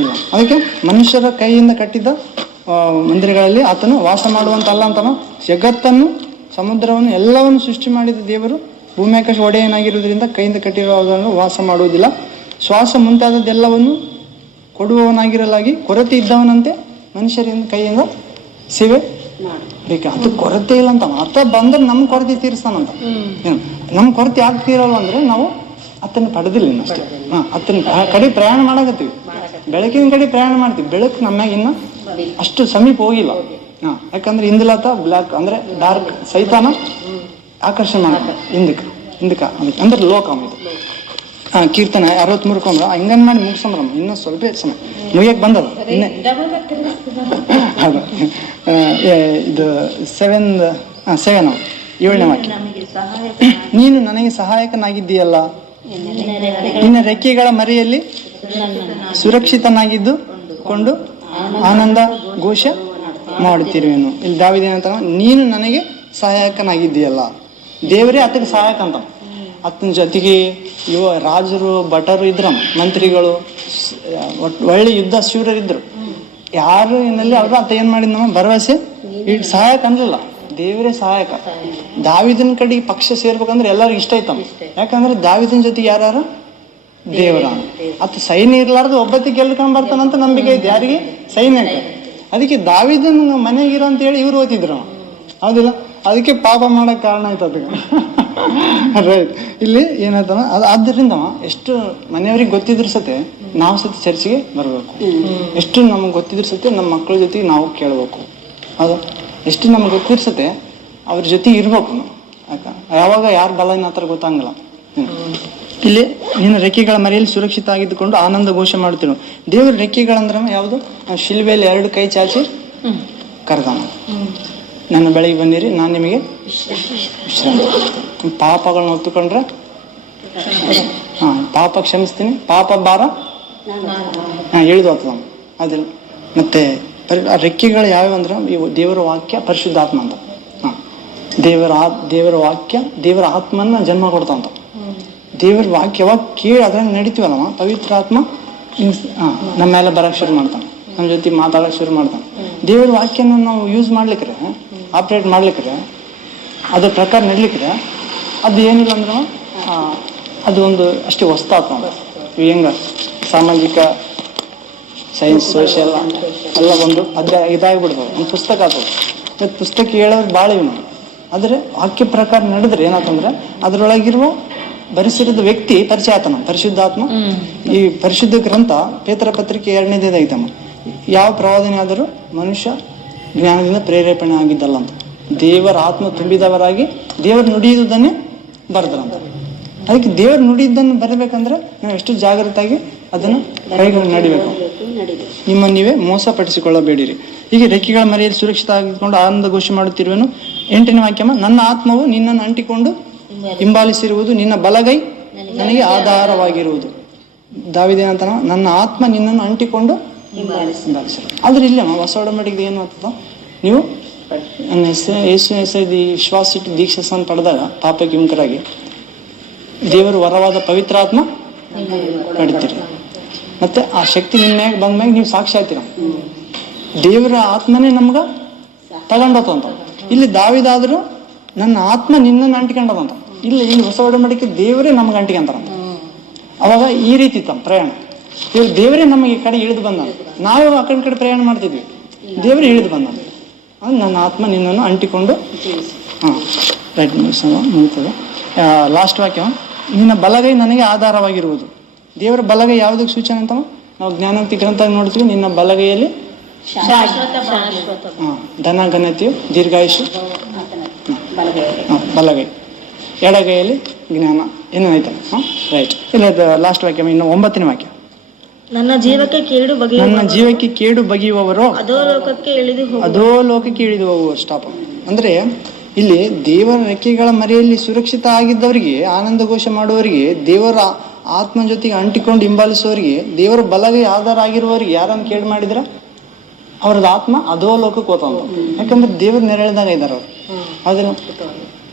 ಇಲ್ಲ. ಅದಕ್ಕೆ ಮನುಷ್ಯರ ಕೈಯಿಂದ ಕಟ್ಟಿದ್ದ ಮಂದಿರಗಳಲ್ಲಿ ಆತನು ವಾಸ ಮಾಡುವಂತಲ್ಲ ಅಂತಾನು. ಜಗತ್ತನ್ನು, ಸಮುದ್ರವನ್ನು ಎಲ್ಲವನ್ನು ಸೃಷ್ಟಿ ಮಾಡಿದ ದೇವರು ಭೂಮಿ ಆಕಾಶ ಒಡೆಯನಾಗಿರುವುದರಿಂದ ಕೈಯಿಂದ ಕಟ್ಟಿರುವುದನ್ನು ವಾಸ ಮಾಡುವುದಿಲ್ಲ. ಶ್ವಾಸ ಮುಂತಾದದ್ದೆಲ್ಲವನ್ನು ಕೊಡುವವನಾಗಿರಲಾಗಿ ಕೊರತೆ ಇದ್ದವನಂತೆ ಮನುಷ್ಯರಿಂದ ಕೈಯಿಂದ ಸೇವೆ ಬೇಕು. ಅದು ಕೊರತೆ ಇಲ್ಲ ಅಂತ ಆತ ಬಂದ್ರೆ ನಮ್ಮ ಕೊರತೆ ತೀರಿಸ್ತಾನಂತ. ನಮ್ಮ ಕೊರತೆ ಯಾಕೆ ತೀರಲ್ಲ ಅಂದ್ರೆ ನಾವು ಆತನ ಪಡೆದಿಲ್ಲ ಇನ್ನಷ್ಟೇ. ಆತನ ಕಡೆ ಪ್ರಯಾಣ ಮಾಡಕತ್ತೀವಿ, ಬೆಳಕಿನ ಕಡೆ ಪ್ರಯಾಣ ಮಾಡ್ತೀವಿ. ಬೆಳಕು ನಮ್ಯಾಗ ಇನ್ನ ಅಷ್ಟು ಸಮೀಪ ಹೋಗಿಲ್ಲ. ಯಾಕಂದ್ರೆ ಹಿಂದಲತ ಬ್ಲ್ಯಾಕ್ ಅಂದ್ರೆ ಡಾರ್ಕ್ ಸೈತಾನ ಆಕರ್ಷಣೆ ಮಾಡ್ತಾರೆ ಹಿಂದಕ್ಕ ಅಂದ್ರೆ ಲೋಕ ಇದು. ಕೀರ್ತನೆ 63 ಕೊಂಡ್ರ ಹಂಗನ್ ಮಾಡಿ ಮುಗಿಸಂಬ್ರಮ್ಮ. ಇನ್ನೂ ಸ್ವಲ್ಪ ಸಮಯ ಮುಗಿಯಕ್ ಬಂದದ. ಇದು 7ನೇ ವಾಕ್ಯ. ನೀನು ನನಗೆ ಸಹಾಯಕನಾಗಿದ್ದೀಯಲ್ಲ, ನಿನ್ನ ರೆಕ್ಕೆಗಳ ಮರೆಯಲ್ಲಿ ಸುರಕ್ಷಿತನಾಗಿದ್ದು ಕೊಂಡು ಆನಂದ ಘೋಷ ಮಾಡುತ್ತಿರುವೆನು. ಇಲ್ಲಿ ದಾವೀದ ಏನಂತ, ನೀನು ನನಗೆ ಸಹಾಯಕನಾಗಿದ್ದೀಯಲ್ಲ. ದೇವರೇ ಆತಗೆ ಸಹಾಯಕ ಅಂತ. ಆತನ ಜೊತೆಗೆ ರಾಜರು ಭಟರು ಇದ್ರ, ಮಂತ್ರಿಗಳು, ಒಳ್ಳೆ ಯುದ್ಧ ಶೂರರಿದ್ರು. ಯಾರು ಏನಲ್ಲಿ ಅವರು ಆತ ಏನ್ ಮಾಡಿದ್ ನಮ್ಮ ಭರವಸೆ ಈಗ ಸಹಾಯಕ ಅನ್ಲಿಲ್ಲ, ದೇವರೇ ಸಹಾಯಕ. ದಾವೀದನ ಕಡೆಗೆ ಪಕ್ಷ ಸೇರ್ಬೇಕಂದ್ರೆ ಎಲ್ಲರಿಗೂ ಇಷ್ಟ ಐತಮ್ಮ. ಯಾಕಂದ್ರೆ ದಾವೀದನ ಜೊತೆಗೆ ಯಾರು ದೇವರ ಆತ ಸೈನ್ಯ ಇರ್ಲಾರ್ದು ಒಬ್ಬತ್ತಿಗೆ ಗೆಲ್ಕೊಂಡ್ ಬರ್ತಾನಂತ ನಂಬಿಕೆ ಐತಿ ಯಾರಿಗೆ? ಸೈನ್ಯ. ಅದಕ್ಕೆ ದಾವೀದನ್ ಮನೆಗಿರೋ ಅಂತ ಹೇಳಿ ಇವ್ರು ಓದಿದ್ರು, ಹೌದಿಲ್ಲ? ಅದಕ್ಕೆ ಪಾಪ ಮಾಡಕ್ ಕಾರಣ ಆಯ್ತು ಅದಕ್ಕೆ. ರೈಟ್. ಇಲ್ಲಿ ಏನಾಯ್ತವ ಆದ್ದರಿಂದ ಎಷ್ಟು ಮನೆಯವ್ರಿಗೆ ಗೊತ್ತಿದ್ರ ಸತೆ ನಾವು ಸತಿ ಚರ್ಚಿಗೆ ಬರ್ಬೇಕು. ಎಷ್ಟು ನಮ್ಗೆ ಗೊತ್ತಿದ್ರ ಸತೆ ನಮ್ಮ ಮಕ್ಕಳ ಜೊತೆಗೆ ನಾವು ಕೇಳ್ಬೇಕು. ಅದು ಎಷ್ಟು ನಮ್ಗೆ ಗೊತ್ತಿರ್ಸತೆ ಅವ್ರ ಜೊತೆ ಇರ್ಬೇಕು. ಯಾವಾಗ ಯಾರು ಬಲ ಹತ್ರ ಗೊತ್ತಾಗಲ್ಲ. ಇಲ್ಲಿ ನಿನ್ನ ರೆಕ್ಕೆಗಳ ಮರೆಯಲ್ಲಿ ಸುರಕ್ಷಿತ ಆಗಿದ್ದುಕೊಂಡು ಆನಂದ ಘೋಷ ಮಾಡ್ತಿರು. ದೇವ್ರ ರೆಕ್ಕೆಗಳಂದ್ರ ಯಾವುದು? ಶಿಲ್ಬೆಯಲ್ಲಿ 2 ಕೈ ಚಾಚಿ ಕರೆದಾನ, ನನ್ನ ಬೆಳಗ್ಗೆ ಬಂದಿರಿ, ನಾನು ನಿಮಗೆ ಪಾಪಗಳನ್ನ ಹೊತ್ತುಕೊಂಡ್ರೆ ಪಾಪ ಕ್ಷಮಿಸ್ತೀನಿ, ಪಾಪ ಭಾರ ಇಳಿದು ಹೋಗ್ತದ. ಅದಿಲ್ಲ. ಮತ್ತೆ ರೆಕ್ಕೆಗಳು ಯಾವ್ಯಾವ ಅಂದ್ರೆ ಇವು ದೇವರ ವಾಕ್ಯ, ಪರಿಶುದ್ಧಾತ್ಮ ಅಂತ. ದೇವರ ವಾಕ್ಯ, ದೇವರ ಆತ್ಮನ್ನ ಜನ್ಮ ಕೊಡ್ತಾವಂತ. ದೇವರ ವಾಕ್ಯ ಯಾವಾಗ ಕೇಳಿ ಅದ್ರಾಗ ನಡಿತೀವಲ್ಲವ, ಪವಿತ್ರ ಆತ್ಮ ನಮ್ಮ ಮೇಲೆ ಬರಕ್ ಶುರು ಮಾಡ್ತಾನೆ, ನಮ್ಮ ಜೊತೆ ಮಾತಾಡಕ್ ಶುರು ಮಾಡ್ತಾನೆ. ದೇವರ ವಾಕ್ಯನ ನಾವು ಯೂಸ್ ಮಾಡ್ಲಿಕ್ರೆ, ಆಪ್ರೇಟ್ ಮಾಡ್ಲಿಕ್ರೆ, ಅದ್ರ ಪ್ರಕಾರ ನಡ್ಲಿಕ್ರೆ ಅದು ಏನಿಲ್ಲ ಅಂದ್ರೆ ಅದು ಒಂದು ಅಷ್ಟೇ ಹೊಸ್ತಾತ್ ನಾವು. ಹೆಂಗ ಸಾಮಾಜಿಕ, ಸೈನ್ಸ್, ಸೋಷಿಯಲ್ ಎಲ್ಲ ಒಂದು ಇದಾಗಿಬಿಡ್ತದೆ. ಒಂದು ಪುಸ್ತಕ ಆಗ್ತದೆ. ಮತ್ತು ಪುಸ್ತಕ ಹೇಳೋದು ಭಾಳ ಇವು. ಆದರೆ ವಾಕ್ಯ ಪ್ರಕಾರ ನಡೆದ್ರೆ ಏನಾಯ್ತಂದ್ರೆ ಅದರೊಳಗಿರುವ ಬರೆಸಿರೋದು ವ್ಯಕ್ತಿ ಪರಿಚಯ ಆತನ, ಪರಿಶುದ್ಧಾತ್ಮ. ಈ ಪರಿಶುದ್ಧ ಗ್ರಂಥ ಪೇತ್ರ ಪತ್ರಿಕೆ 2ನೇದೈತಮ್ಮ. ಯಾವ ಪ್ರವಾದನೆ ಆದರೂ ಮನುಷ್ಯ ಜ್ಞಾನದಿಂದ ಪ್ರೇರೇಪಣೆ ಆಗಿದ್ದಲ್ಲ ಅಂತ. ದೇವರ ಆತ್ಮ ತುಂಬಿದವರಾಗಿ ದೇವರು ನುಡಿಯುವುದನ್ನೇ ಬರೆದ್ರಂತ. ಅದಕ್ಕೆ ದೇವರು ನುಡಿದ್ದನ್ನು ಬರಬೇಕಂದ್ರೆ ನಾವು ಎಷ್ಟು ಜಾಗೃತಾಗಿ ಅದನ್ನು ಕೈಗಳು ನಡಿಬೇಕು. ನಿಮ್ಮನ್ನು ನೀವೇ ಮೋಸಪಡಿಸಿಕೊಳ್ಳಬೇಡಿರಿ. ಹೀಗೆ ರೆಕ್ಕೆಗಳ ಮರೆಯಲ್ಲಿ ಸುರಕ್ಷಿತ ಆಗಿಕೊಂಡು ಆನಂದ ಘೋಷ ಮಾಡುತ್ತಿರುವೆನು. 8ನೇ ವಾಕ್ಯಮ್ಮ, ನನ್ನ ಆತ್ಮವು ನಿನ್ನನ್ನು ಅಂಟಿಕೊಂಡು ಹಿಂಬಾಲಿಸಿರುವುದು, ನಿನ್ನ ಬಲಗೈ ನನಗೆ ಆಧಾರವಾಗಿರುವುದು. ದಾವೀದೇನಂತ, ನನ್ನ ಆತ್ಮ ನಿನ್ನನ್ನು ಅಂಟಿಕೊಂಡು ಹಿಂಬಾಲಿಸಿರು. ಆದ್ರೆ ಇಲ್ಲ ಹೊಸ ಒಡಂಬಡಿಕೆ ಏನು ಆಗ್ತದ, ನೀವು ನನ್ನ ಯೇಸು ಹೆಸರು ವಿಶ್ವಾಸ ಇಟ್ಟು ದೀಕ್ಷಾಸನ ಪಡೆದಾಗ ಪಾಪಕ್ಕೆ ವಿಮುಖರಾಗಿ ದೇವರು ವರವಾದ ಪವಿತ್ರಾತ್ಮ ಪಡಿತೀರಿ. ಮತ್ತೆ ಆ ಶಕ್ತಿ ನಿಮ್ಮ್ಯಾಗ ಬಂದ್ಮ್ಯಾಗ ನೀವು ಸಾಕ್ಷಿ ಆಗ್ತೀರ. ದೇವರ ಆತ್ಮನೇ ನಮ್ಗ ತಗೊಂಡೋತಂತ. ಇಲ್ಲಿ ದಾವಿದಾದ್ರು ನನ್ನ ಆತ್ಮ ನಿನ್ನನ್ನು ಅಂಟಿಕೊಂಡದಂತ. ಇಲ್ಲಿ ಹೊಸ ಒಡಂಬಡಿಕೆ ದೇವರೇ ನಮ್ಗೆ ಅಂಟಿಕೊಂತಾರಂತ. ಅವಾಗ ಈ ರೀತಿ ತಮ್ಮ ಪ್ರಯಾಣ. ದೇವರೇ ನಮಗೆ ಈ ಕಡೆ ಇಳಿದು ಬಂದ. ನಾವು ಆ ಕಡೆ ಪ್ರಯಾಣ ಮಾಡ್ತಿದ್ವಿ, ದೇವರೇ ಇಳಿದು ಬಂದ. ನನ್ನ ಆತ್ಮ ನಿನ್ನನ್ನು ಅಂಟಿಕೊಂಡು ಹಾಂ ರೈಟ್ ಮುಗಿತದೆ. ಲಾಸ್ಟ್ ವಾಕ್ಯ, ನಿನ್ನ ಬಲಗೈ ನನಗೆ ಆಧಾರವಾಗಿರುವುದು. ದೇವರ ಬಲಗೈ ಯಾವುದಕ್ಕೆ ಸೂಚನೆ ಅಂತ ನಾವು ಜ್ಞಾನೋಕ್ತಿ ಗ್ರಂಥ ನೋಡ್ತೀವಿ. ನಿನ್ನ ಬಲಗೈಯಲ್ಲಿ ಧನ ಘನತೆಯು ದೀರ್ಘಾಯುಷು, ಬಲಗೈ, ಎಡಗೈಯಲ್ಲಿ ಜ್ಞಾನ ಏನು ಆಯ್ತಲ್ಲ. ಹಾಂ ರೈಟ್. ಇಲ್ಲ ಲಾಸ್ಟ್ ವಾಕ್ಯ, ಇನ್ನು 9ನೇ ವಾಕ್ಯ, ನನ್ನ ಜೀವಕ್ಕೆ ಕೇಡು ಬಗೆಯುವವರು ಅದೋ ಲೋಕಕ್ಕೆ ಇಳಿದು ಹೋಗುವರು. ಸ್ಟಾಪ್. ಅಂದ್ರೆ ಇಲ್ಲಿ ದೇವರ ರೆಕ್ಕೆಗಳ ಮರೆಯಲ್ಲಿ ಸುರಕ್ಷಿತ ಆಗಿದ್ದವರಿಗೆ, ಆನಂದ ಘೋಷ ಮಾಡುವವರಿಗೆ, ದೇವರ ಆತ್ಮ ಜೊತೆಗೆ ಅಂಟಿಕೊಂಡು ಹಿಂಬಾಲಿಸುವವರಿಗೆ, ದೇವರ ಬಲಗೈ ಆಧಾರ ಆಗಿರುವವರಿಗೆ ಯಾರನ್ನು ಕೇಡು ಮಾಡಿದ್ರ ಅವ್ರದ್ದು ಆತ್ಮ ಅದೋ ಲೋಕಕ್ಕೆ ಹೋತಂತ. ಯಾಕಂದ್ರೆ ದೇವ್ರ ನೆರಳಿದಾಗ ಇದಾರ ಅವ್ರು. ಹೌದಿಲ್ಲ?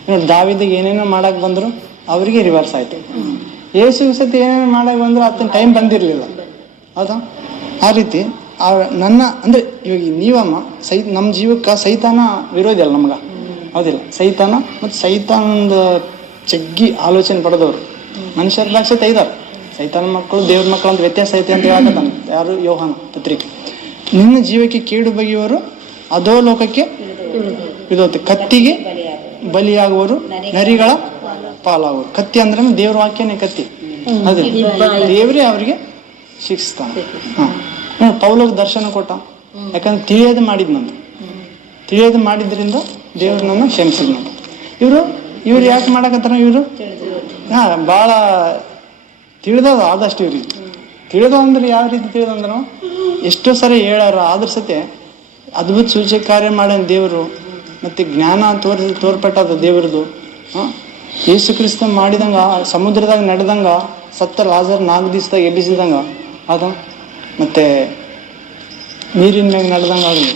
ನೋಡಿ, ದಾವಿದಿಗೆ ಏನೇನೋ ಮಾಡಕ್ ಬಂದ್ರು ಅವರಿಗೆ ರಿವರ್ಸ್ ಆಯ್ತು. ಯೇಸು ಸತಿ ಏನೇನೋ ಮಾಡಕ್ ಬಂದ್ರು ಅತ್ತನ ಟೈಮ್ ಬಂದಿರ್ಲಿಲ್ಲ. ಹೌದಾ? ಆ ರೀತಿ ನನ್ನ ಅಂದ್ರೆ ಇವಾಗ ನೀವಮ್ಮ ನಮ್ಮ ಜೀವಕ್ಕೆ ಸೈತಾನ ವಿರೋಧಿ ಅಲ್ಲ ನಮ್ಗ. ಹೌದಿಲ್ಲ? ಸೈತಾನ ಮತ್ತು ಸೈತಾನದ ಜಗ್ಗಿ ಆಲೋಚನೆ ಪಡೆದವರು ಮನುಷ್ಯರ ಲಕ್ಷ ಇದಾರೆ. ಸೈತಾನ ಮಕ್ಕಳು ದೇವ್ರ ಮಕ್ಕಳು ಅಂತ ವ್ಯತ್ಯಾಸ ಐತೆ ಅಂತ ಹೇಳಕತ್ತಾನ. ಯಾರು? ಯೋಹಾನ ಪತ್ರಿಕೆ. ನಿನ್ನ ಜೀವಕ್ಕೆ ಕೇಡು ಬಗೆಯುವರು ಅದೋ ಲೋಕಕ್ಕೆ ಇರುತ್ತೆ. ಕತ್ತಿಗೆ ಬಲಿಯಾಗುವರು, ನರಿಗಳ ಪಾಲಾಗುವರು. ಕತ್ತಿ ಅಂದ್ರೆ ದೇವ್ರ ವಾಕ್ಯನೇ ಕತ್ತಿ. ಅದೇ ದೇವ್ರೇ ಅವ್ರಿಗೆ ಶಿಕ್ಷಿಸ್ತಾನೆ. ಪೌಲಗೆ ದರ್ಶನ ಕೊಟ್ಟ. ಯಾಕಂದ್ರೆ ತಿಳಿಯೋದು ಮಾಡಿದ್ನಂತ. ತಿಳಿಯೋದು ಮಾಡಿದ್ರಿಂದ ದೇವ್ರು ನನ್ನ ಕ್ಷಮಿಸಿದ್ನಂತ. ಇವ್ರು ಯಾಕೆ ಮಾಡಕತ್ತಾರ? ಇವರು ಭಾಳ ತಿಳಿದದ ಆದಷ್ಟು ಇವ್ರಿಗೆ ತಿಳಿದ ಅಂದ್ರೆ ಯಾವ ರೀತಿ ತಿಳಿದಂದ್ರ, ಎಷ್ಟೋ ಸರಿ ಹೇಳಾರ. ಆದ್ರ ಸತೆ ಅದ್ಭುತ ಸೂಚಕ ಕಾರ್ಯ ಮಾಡ್ಯಾನ ದೇವರು. ಮತ್ತೆ ಜ್ಞಾನ ತೋರ್ಪಟ್ಟದ ದೇವ್ರದ್ದು. ಯೇಸು ಕ್ರಿಸ್ತ ಮಾಡಿದಂಗ, ಸಮುದ್ರದಾಗ ನಡೆದಂಗ, ಸತ್ತ ಲಾಜರ್ 4 ದಿವಸದಾಗ ಎಬ್ಬಿಸಿದಂಗ ಅದ. ಮತ್ತೆ ನೀರಿನ ಮ್ಯಾಗ ನಡೆದಂಗ ಆಗಲಿ,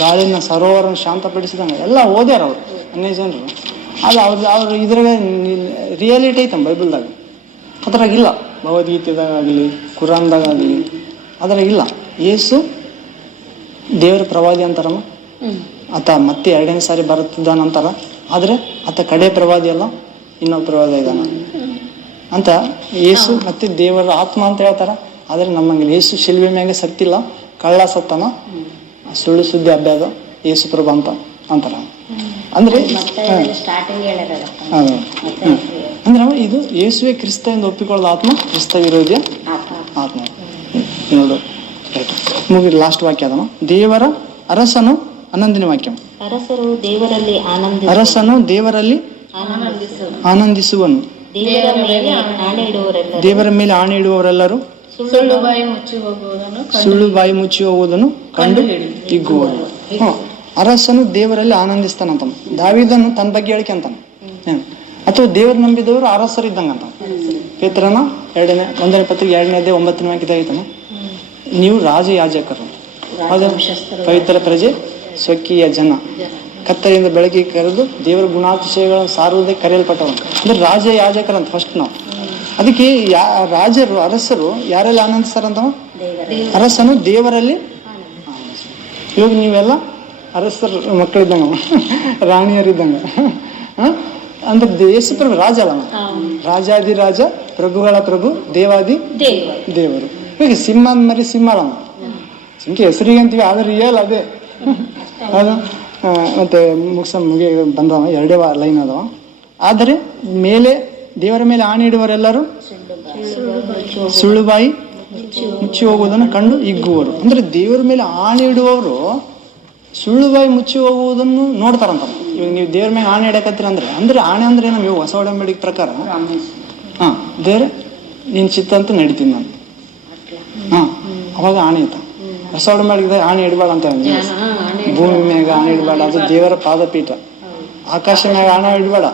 ಗಾಳಿನ ಸರೋವರನ ಶಾಂತಪಡಿಸಿದಂಗ ಎಲ್ಲ ಓದ್ಯಾರ ಅವ್ರು ಅನೇಕ ಜನರು. ಅದು ಅವ್ರು ಇದ್ರಾಗ ರಿಯಾಲಿಟಿ ಐತಮ್ಮ ಬೈಬಲ್ದಾಗ. ಅದ್ರಾಗಿಲ್ಲ. ಭಗವದ್ಗೀತೆದಾಗಲಿ ಕುರಾನ್ದಾಗಲಿ ಅದ್ರಾಗಿಲ್ಲ. ಯೇಸು ದೇವ್ರ ಪ್ರವಾದಿ ಅಂತಾರಮ್ಮ. ಆತ ಮತ್ತೆ 2ನೇ ಸಾರಿ ಬರುತ್ತಿದ್ದಾನಂತಾರ. ಆದ್ರೆ ಆತ ಕಡೆ ಪ್ರವಾದಿ ಅಲ್ಲ, ಇನ್ನೊಬ್ಬ ಪ್ರವಾದಿ ಇದ್ದಾನ ಅಂತ. ಯೇಸು ಮತ್ತೆ ದೇವರ ಆತ್ಮ ಅಂತ ಹೇಳ್ತಾರ. ಆದ್ರೆ ನಮ್ಮಂಗೆ ಯೇಸು ಶಿಲ್ವೆ ಮ್ಯಾಗೆ ಸತ್ತಿಲ್ಲ, ಕಳ್ಳ ಸತ್ತನ, ಸುಳ್ಳು ಸುದ್ದಿ ಹಬ್ಬದ ಯೇಸು ಪ್ರಭು ಅಂತಾರ. ಅಂದ್ರೆ ಅಂದ್ರೆ ಇದು ಯೇಸುವೆ ಕ್ರಿಸ್ತ ಎಂದು ಒಪ್ಪಿಕೊಳ್ಳದ ಆತ್ಮ ಕ್ರಿಸ್ತ ವಿರೋಧಿಯ ಆತ್ಮ. ನೋಡು, ಮುಗಿ ಲಾಸ್ಟ್ ವಾಕ್ಯ ಅದಮ್ಮ. ದೇವರ ಅರಸನು 11ನೇ ವಾಕ್ಯ, ಅರಸನು ದೇವರಲ್ಲಿ ಆನಂದಿಸುವನು. ದೇವರ ಮೇಲೆ ಆಣೆ ಇಡುವವರೆಲ್ಲರೂ ಸುಳ್ಳು ಬಾಯಿ ಮುಚ್ಚಿ ಹೋಗುವುದನ್ನು ಕಂಡು ಹಿಗ್ಗುವರು. ಅರಸನು ದೇವರಲ್ಲಿ ಆನಂದಿಸ್ತಾನಂತ. ದಾವೀದನು ತನ್ನ ಬಗ್ಗೆ ಹೇಳ್ಕೊಂತಾನ. ಅಥವಾ ದೇವ್ರ ನಂಬಿದವರು ಅರಸರಿದ್ದಂಗಂತ. ಪೇತ್ರನ 1ನೇ ಪತ್ರಿಕೆ 2ನೇ ಅಧ್ಯಾಯ 9ನೇ ವಾಕ್ಯದಾಗಿತ್ತಮ್ಮ. ನೀವು ರಾಜಯಾಜಕರು, ಅದು ಪವಿತ್ರ ಪ್ರಜೆ, ಸ್ವಕೀಯ ಜನ, ಕತ್ತಲೆಯಿಂದ ಬೆಳಕಿಗೆ ಕರೆದು ದೇವರ ಗುಣಾತಿಶಯಗಳನ್ನು ಸಾರುವುದಕ್ಕೆ ಕರೆಯಲ್ಪಟ್ಟವಂತ. ಅಂದ್ರೆ ರಾಜಯಾಜಕರಂತ ಫಸ್ಟ್ ನಾವು. ಅದಕ್ಕೆ ರಾಜರು, ಅರಸರು ಯಾರೆಲ್ಲ ಆನಂದಿಸ್ತಾರಂತವ? ಅರಸನು ದೇವರಲ್ಲಿ. ಇವಾಗ ನೀವೆಲ್ಲ ಅರಸರ ಮಕ್ಕಳಿದ್ದಂಗ, ರಾಣಿಯರಿದ್ದಂಗ. ಅಂದ್ರೆ ಯೇಸು ಪ್ರಭು ರಾಜ ಅಲ್ಲ, ರಾಜಾದಿರಾಜ, ಪ್ರಭುಗಳ ಪ್ರಭು, ದೇವಾದಿ ದೇವರು. ಈಗ ಸಿಂಹ ಮರಿ ಸಿಂಹ ಅಲ್ಲ, ಸಿಂಹ ಹೆಸರಿಗೆ ಅಂತೀವಿ, ಆದ್ರೆ ರಿಯಲ್ ಅದೇ. ಅದು ಮತ್ತೆ ಮುಗಿ ಬಂದವ 2 ಲೈನ್ ಅದಾವ. ಆದರೆ ಮೇಲೆ ದೇವರ ಮೇಲೆ ಆಣೆ ಇಡುವರೆಲ್ಲರೂ ಸುಳ್ಳು ಬಾಯಿ ಮುಚ್ಚಿ ಹೋಗುವುದನ್ನು ಕಂಡು ಹಿಗ್ಗುವರು. ಅಂದ್ರೆ ದೇವರ ಮೇಲೆ ಆಣೆ ಇಡುವವರು ಸುಳ್ಳು ಬಾಯಿ ಮುಚ್ಚಿ ಹೋಗುವುದನ್ನು ನೋಡ್ತಾರಂತ. ಇವಾಗ ನೀವು ದೇವ್ರ ಮೇಲೆ ಆಣೆ ಇಡಕತ್ತೀರ ಅಂದ್ರೆ ಆಣೆ ಅಂದ್ರೆ ನಮ್ಗೆ ಹೊಸ ಒಡಂಬಡಿಕೆ ಪ್ರಕಾರ ದೇವ್ರೆ ನಿನ್ ಚಿತ್ತ ಅಂತ ನಡಿತೀನಿ ನಾನು. ಅವಾಗ ಆಣೆ ಐತ. ಹೊಸ ಒಡಂಬಡಿಕೆ ಆಣೆ ಇಡಬೇಡ ಅಂತ. ಭೂಮಿ ಮ್ಯಾಗ ಆಣೆ ಇಡಬೇಡ, ಅದು ದೇವರ ಪಾದಪೀಠ. ಆಕಾಶ ಮ್ಯಾಗ ಆಣೆ ಇಡಬೇಡ,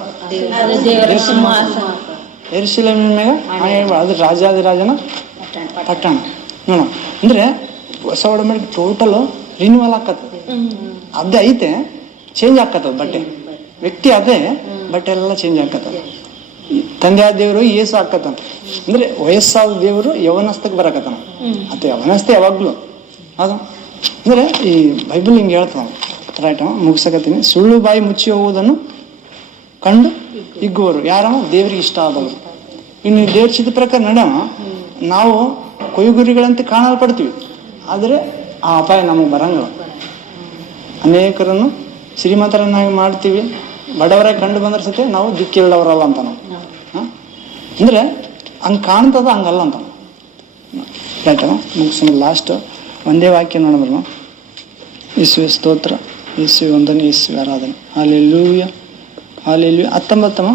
ಯೆರೂಸಲೇಮ್ ಮ್ಯಾಗ ಆಣೆ ಇಡಬೇಡ, ಅದು ರಾಜಾದಿರಾಜನ ಪಟ್ಟಣ. ನೋಡ, ಅಂದ್ರೆ ಹೊಸ ಒಡಂಬಡಿಕೆ ಟೋಟಲ್ ರಿನ್ಯೂವಲ್ ಆಕತ್ತ. ಅದೇ ಐತೆ, ಚೇಂಜ್ ಆಕತ್ತದ. ಬಟ್ಟೆ ವ್ಯಕ್ತಿ ಅದೇ, ಬಟ್ಟೆ ಎಲ್ಲ ಚೇಂಜ್ ಆಕತ್ತದ. ತಂದೆ ಆದ ದೇವರು ಏಸು ಆಕತ್ತಂತ. ಅಂದ್ರೆ ವಯಸ್ಸಾದ ದೇವರು ಯವನಸ್ಥಕ್ಕೆ ಬರಕತ್ತಾನ. ಅದು ಯವನಸ್ಥ ಯಾವಾಗ್ಲೂ ಅದು. ಅಂದ್ರೆ ಈ ಬೈಬಲ್ ಹಿಂಗೆ ಹೇಳ್ತಾನ. ರೈಟ್, ಮುಗಿಸಕತ್ತೀನಿ. ಸುಳ್ಳು ಬಾಯಿ ಮುಚ್ಚಿ ಹೋಗುವುದನ್ನು ಕಂಡು ಹಿಗ್ಗುವರು. ಯಾರವ? ದೇವರಿಗೆ ಇಷ್ಟ ಆದವರು. ಇನ್ನು ದೇವ್ರ ಚಿತ್ರ ಪ್ರಕಾರ ನಡೆವ ನಾವು ಕೊಯ್ಗುರಿಗಳಂತೆ ಕಾಣಲ್ಪಡ್ತೀವಿ, ಆದರೆ ಆ ಅಪಾಯ ನಮಗೆ ಬರಂಗಿಲ್ಲ. ಅನೇಕರನ್ನು ಶ್ರೀಮಂತರನ್ನಾಗಿ ಮಾಡ್ತೀವಿ, ಬಡವರೇ ಕಂಡು ಬಂದ್ರೆ ಸತೆ ನಾವು ದಿಕ್ಕಿಲ್ಲದವರಲ್ಲ ಅಂತ ನಾವು. ಅಂದರೆ ಹಂಗೆ ಕಾಣ್ತದ, ಹಂಗಲ್ಲ ಅಂತ ರೈಟ್. ಮುಗಿಸೋಣ. ಲಾಸ್ಟ್ ಒಂದೇ ವಾಕ್ಯ ನೋಡಿದ್ರು, ಯೇಸುವೆ ಸ್ತೋತ್ರ, ಯೇಸುವೆ ವಂದನೆ, ಯೇಸುವೆ ಆರಾಧನೆ, ಹಾಲೆಲೂಯ ಹಾಲೆಲೂಯ. 19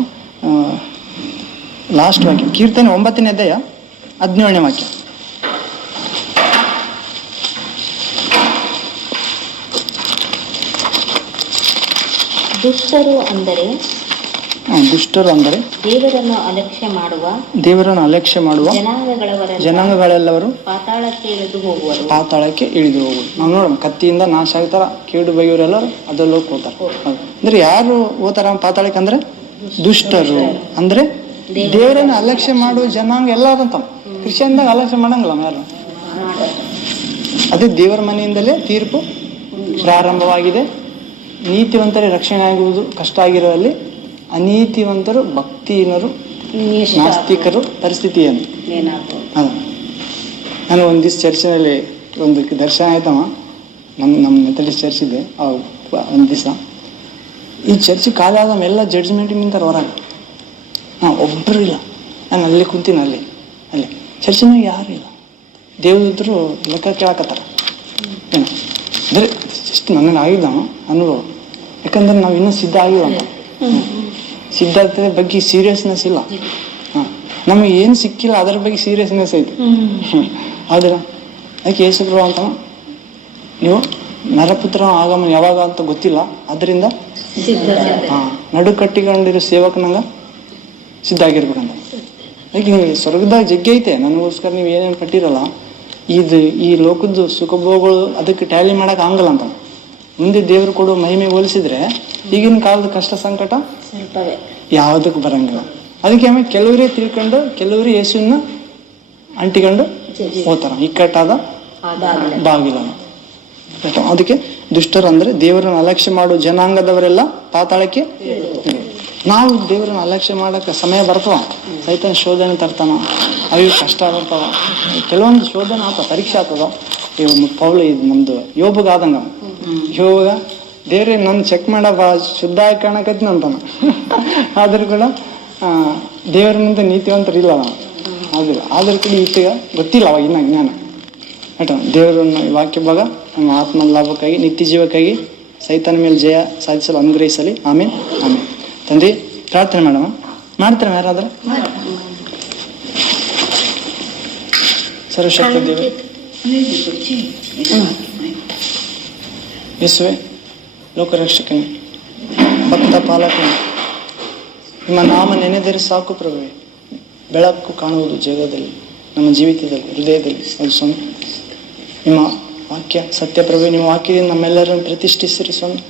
ಲಾಸ್ಟ್ ವಾಕ್ಯ, ಕೀರ್ತನೆ 9ನೇ ಅಧ್ಯಾಯ 17ನೇ ವಾಕ್ಯ. ದುಷ್ಟರು ಅಂದರೆ ದುಷ್ಟರು ಅಂದರೆ ದೇವರನ್ನು ಅಲಕ್ಷ್ಯ ಮಾಡುವ ಜನಾಂಗಗಳೆಲ್ಲವರು ಪಾತಾಳಕ್ಕೆ ಇಳಿದು ಹೋಗುವರು. ನಾವು ನೋಡೋಣ, ಕತ್ತಿಯಿಂದ ನಾಶ ಆಗ್ತಾರ, ಕೇಡು ಬಗೆಯವರೆಲ್ಲರೂ ಅದರಲ್ಲಿ ಹೋಗಿ ಹೋಗ್ತಾರೆ. ಅಂದ್ರೆ ಯಾರು ಹೋಗ್ತಾರ ಪಾತಾಳಕ್ಕೆ ಅಂದ್ರೆ ದುಷ್ಟರು. ಅಂದ್ರೆ ದೇವರನ್ನ ಅಲಕ್ಷ್ಯ ಮಾಡುವ ಜನಾಂಗ ಎಲ್ಲಾರು ಅಂತ. ಕ್ರಿಶ್ಚಿಯನ್ದಾಗ ಅಲಕ್ಷ್ಯ ಮಾಡಂಗಿಲ್ಲ ಯಾರು. ಅದೇ ದೇವರ ಮನೆಯಿಂದಲೇ ತೀರ್ಪು ಪ್ರಾರಂಭವಾಗಿದೆ. ನೀತಿವಂತರೇ ರಕ್ಷಣೆ ಆಗುವುದು ಕಷ್ಟ ಆಗಿರೋಲ್ಲಿ ಅನೀತಿವಂತರು, ಭಕ್ತಿಹೀನರು, ನಾಸ್ತಿಕರು ಪರಿಸ್ಥಿತಿ ಏನು. ನಾನು ಒಂದು ದಿವಸ ಚರ್ಚಿನಲ್ಲಿ ಒಂದು ದರ್ಶನ ಆಯ್ತಮ್ಮ. ನಮ್ಮ ಮೆಥಡಿಸ್ಟ್ ಚರ್ಚ್ ಇದೆ. ಒಂದು ದಿವಸ ಈ ಚರ್ಚ್ ಕಾಲಾದ ಎಲ್ಲ ಜಡ್ಜ್ಮೆಂಟಿಗೆ ನಿಂತಾರೆ ಹೊರಗೆ. ಒಬ್ಬರು ಇಲ್ಲ. ನಾನು ಅಲ್ಲಿ ಕುಂತೀನಿ, ಅಲ್ಲಿ ಚರ್ಚಿನಾಗ ಯಾರು ಇಲ್ಲ. ದೇವದೂತರು ಲೆಕ್ಕ ಕೇಳಕತ್ತಾರ. ಏನು ಅಂದರೆ ಜಸ್ಟ್ ನನಗೆ ಆಗಿಲ್ಲ ಅನುಭವ. ಯಾಕಂದ್ರೆ ನಾವು ಇನ್ನೂ ಸಿದ್ಧ ಆಗಿಲ್ಲ. ಸಿದ್ಧಾರ್ಥದ ಬಗ್ಗೆ ಸೀರಿಯಸ್ನೆಸ್ ಇಲ್ಲ. ನಮಗೆ ಏನು ಸಿಕ್ಕಿಲ್ಲ ಅದರ ಬಗ್ಗೆ ಸೀರಿಯಸ್ನೆಸ್ ಐತೆ. ಆದ್ರೆ ಅದಕ್ಕೆ ಯೇಸುಪ್ರಭು ಅಂತ, ನೀವು ನರಪುತ್ರ ಆಗಮನ ಯಾವಾಗ ಅಂತ ಗೊತ್ತಿಲ್ಲ, ಅದರಿಂದ ನಡು ಕಟ್ಟಿಕೊಂಡಿರೋ ಸೇವಕನಂಗ ಸಿದ್ಧ ಆಗಿರ್ಬೇಕಂತ. ಅದಕ್ಕೆ ನಿಮಗೆ ಸ್ವರ್ಗದಾಗ ಜಗ್ಗಿ ಐತೆ, ನನಗೋಸ್ಕರ ನೀವು ಏನೇನು ಕಟ್ಟಿರಲ್ಲ, ಈ ಲೋಕದ್ದು ಸುಖಭೋಗಗಳು ಅದಕ್ಕೆ ಟ್ಯಾಲಿ ಮಾಡಕ್ ಆಗಲ್ಲ ಅಂತ. ಮುಂದೆ ದೇವರು ಕೊಡೋ ಮಹಿಮೆ ಹೋಲಿಸಿದ್ರೆ ಈಗಿನ ಕಾಲದ ಕಷ್ಟ ಸಂಕಟ ಯಾವುದಕ್ಕೆ ಬರಂಗಿಲ್ಲ. ಅದಕ್ಕೆ ಆಮೇಲೆ ಕೆಲವರೇ ತಿಳ್ಕೊಂಡು ಕೆಲವರೇ ಯೇಸುವನ್ನ ಅಂಟಿಕೊಂಡು ಹೋಗ್ತಾರ, ಇಕ್ಕಟ್ಟಾದ ಬಾಗಿಲ. ಅದಕ್ಕೆ ದುಷ್ಟರು ಅಂದ್ರೆ ದೇವರನ್ನು ಅಲಕ್ಷ್ಯ ಮಾಡೋ ಜನಾಂಗದವರೆಲ್ಲ ಪಾತಾಳಕ್ಕೆ. ನಾವು ದೇವರನ್ನು ಅಲಕ್ಷ್ಯ ಮಾಡಕ್ಕೆ ಸಮಯ ಬರ್ತಾವ, ಸೈತನ ಶೋಧನೆ ತರ್ತಾನ, ಅವು ಕಷ್ಟ ಬರ್ತಾವ, ಕೆಲವೊಂದು ಶೋಧನೆ ಆಗ್ತಾವ, ಪರೀಕ್ಷೆ ಆಗ್ತದ. ಪೌಲ ಇದು ನಮ್ದು ಯೋಬಗ ಆದಂಗ, ಯೋಗ ದೇವ್ರೆ ನನ್ನ ಚೆಕ್ ಮಾಡಪ್ಪ, ಶುದ್ಧ ಆಗಿ ಕಾಣಕತ್ತೀನಿ ಅಂತಾನ. ಆದ್ರೂ ಕೂಡ ದೇವರಿನಿಂದ ನೀತಿವಂತರಿಲ್ಲ ನಾವು. ಆದ್ರೂ ಕೂಡ ಈತಗ ಗೊತ್ತಿಲ್ಲ ಅವಾಗ ಇನ್ನ ಜ್ಞಾನ. ಆಯ್ತಾ, ದೇವರನ್ನ ವಾಕ್ಯ ಭಾಗ ನಮ್ಮ ಆತ್ಮ ಲಾಭಕ್ಕಾಗಿ ನಿತ್ಯ ಜೀವಕ್ಕಾಗಿ ಸೈತನ ಮೇಲೆ ಜಯ ಸಾಧಿಸಲು ಅನುಗ್ರಹಿಸಲಿ. ಆಮೇಲೆ ತಂದೆ ಪ್ರಾರ್ಥನೆ ಮಾಡಮ್ಮ. ಮಾಡ್ತಾರೆ ಯಾರಾದ್ರೆ? ಸರ್ವಶಕ್ತ ದೇವ ಯೇಸುವೆ, ಲೋಕರಕ್ಷಕನೇ, ಭಕ್ತ ಪಾಲಕನೇ, ನಿಮ್ಮ ನಾಮ ನೆನೆದರೆ ಸಾಕು ಪ್ರಭುವೆ. ಬೆಳಕು ಕಾಣುವುದು ಜಗದಲ್ಲಿ, ನಮ್ಮ ಜೀವಿತದಲ್ಲಿ, ಹೃದಯದಲ್ಲಿ. ಅದು ಸ್ವಾಮಿ ನಿಮ್ಮ ವಾಕ್ಯ ಸತ್ಯ ಪ್ರಭು. ನಿಮ್ಮ ವಾಕ್ಯದಿಂದ ನಮ್ಮೆಲ್ಲರನ್ನು ಪ್ರತಿಷ್ಠಿಸಿರಿ ಸ್ವಾಮಿ.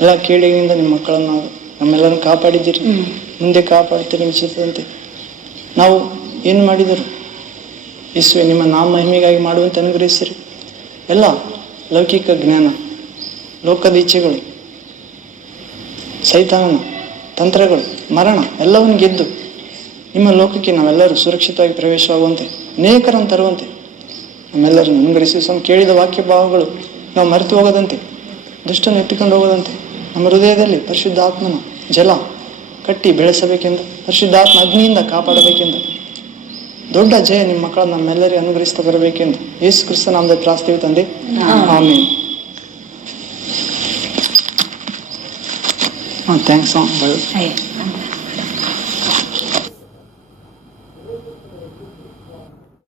ಎಲ್ಲ ಕೇಳಿಗಳಿಂದ ನಿಮ್ಮ ಮಕ್ಕಳನ್ನು ನಮ್ಮೆಲ್ಲರನ್ನು ಕಾಪಾಡಿದ್ದೀರಿ, ಮುಂದೆ ಕಾಪಾಡ್ತೀರಿ ನಿಮ್ಮ ಚಿತ್ತದಂತೆ. ನಾವು ಏನು ಮಾಡಿದರು ಯೇಸುವೆ, ನಿಮ್ಮ ನಾಮ ಮಹಿಮೆಗಾಗಿ ಮಾಡುವಂತೆ ಅನುಗ್ರಹಿಸಿರಿ. ಎಲ್ಲ ಲೌಕಿಕ ಜ್ಞಾನ, ಲೋಕದ ಇಚ್ಛೆಗಳು, ಸೈತಾನನ ತಂತ್ರಗಳು, ಮರಣ ಎಲ್ಲವನ್ನು ಗೆದ್ದು ನಿಮ್ಮ ಲೋಕಕ್ಕೆ ನಾವೆಲ್ಲರೂ ಸುರಕ್ಷಿತವಾಗಿ ಪ್ರವೇಶವಾಗುವಂತೆ, ಅನೇಕರನ್ನು ತರುವಂತೆ ನಮ್ಮೆಲ್ಲರನ್ನು ಅನುಗ್ರಹಿಸಿ ಸ್ವಾಮಿ. ಕೇಳಿದ ವಾಕ್ಯ ಭಾವಗಳು ನಾವು ಮರೆತು ಹೋಗದಂತೆ, ದುಷ್ಟನ್ನು ಎತ್ತಿಕೊಂಡು ಹೋಗದಂತೆ ನಮ್ಮ ಹೃದಯದಲ್ಲಿ ಪರಿಶುದ್ಧಾತ್ಮನ ಜಲ ಕಟ್ಟಿ ಬೆಳೆಸಬೇಕೆಂದು, ಪರಿಶುದ್ಧಾತ್ಮ ಅಗ್ನಿಯಿಂದ ಕಾಪಾಡಬೇಕೆಂದು, ದೊಡ್ಡ ಜಯ ನಿಮ್ಮ ಮಕ್ಕಳ ನಮ್ಮೆಲ್ಲರಿಗೂ ಅನುಗ್ರಹಿಸ್ತಾ ಬರಬೇಕೆಂದು ಯೇಸು ಕ್ರಿಸ್ತ ನಾಮದಲ್ಲಿ ಪ್ರಾರ್ಥಿಸುತ್ತೇವೆ ತಂದೆ. ಆಮೆನ್. ಥ್ಯಾಂಕ್ಸ್.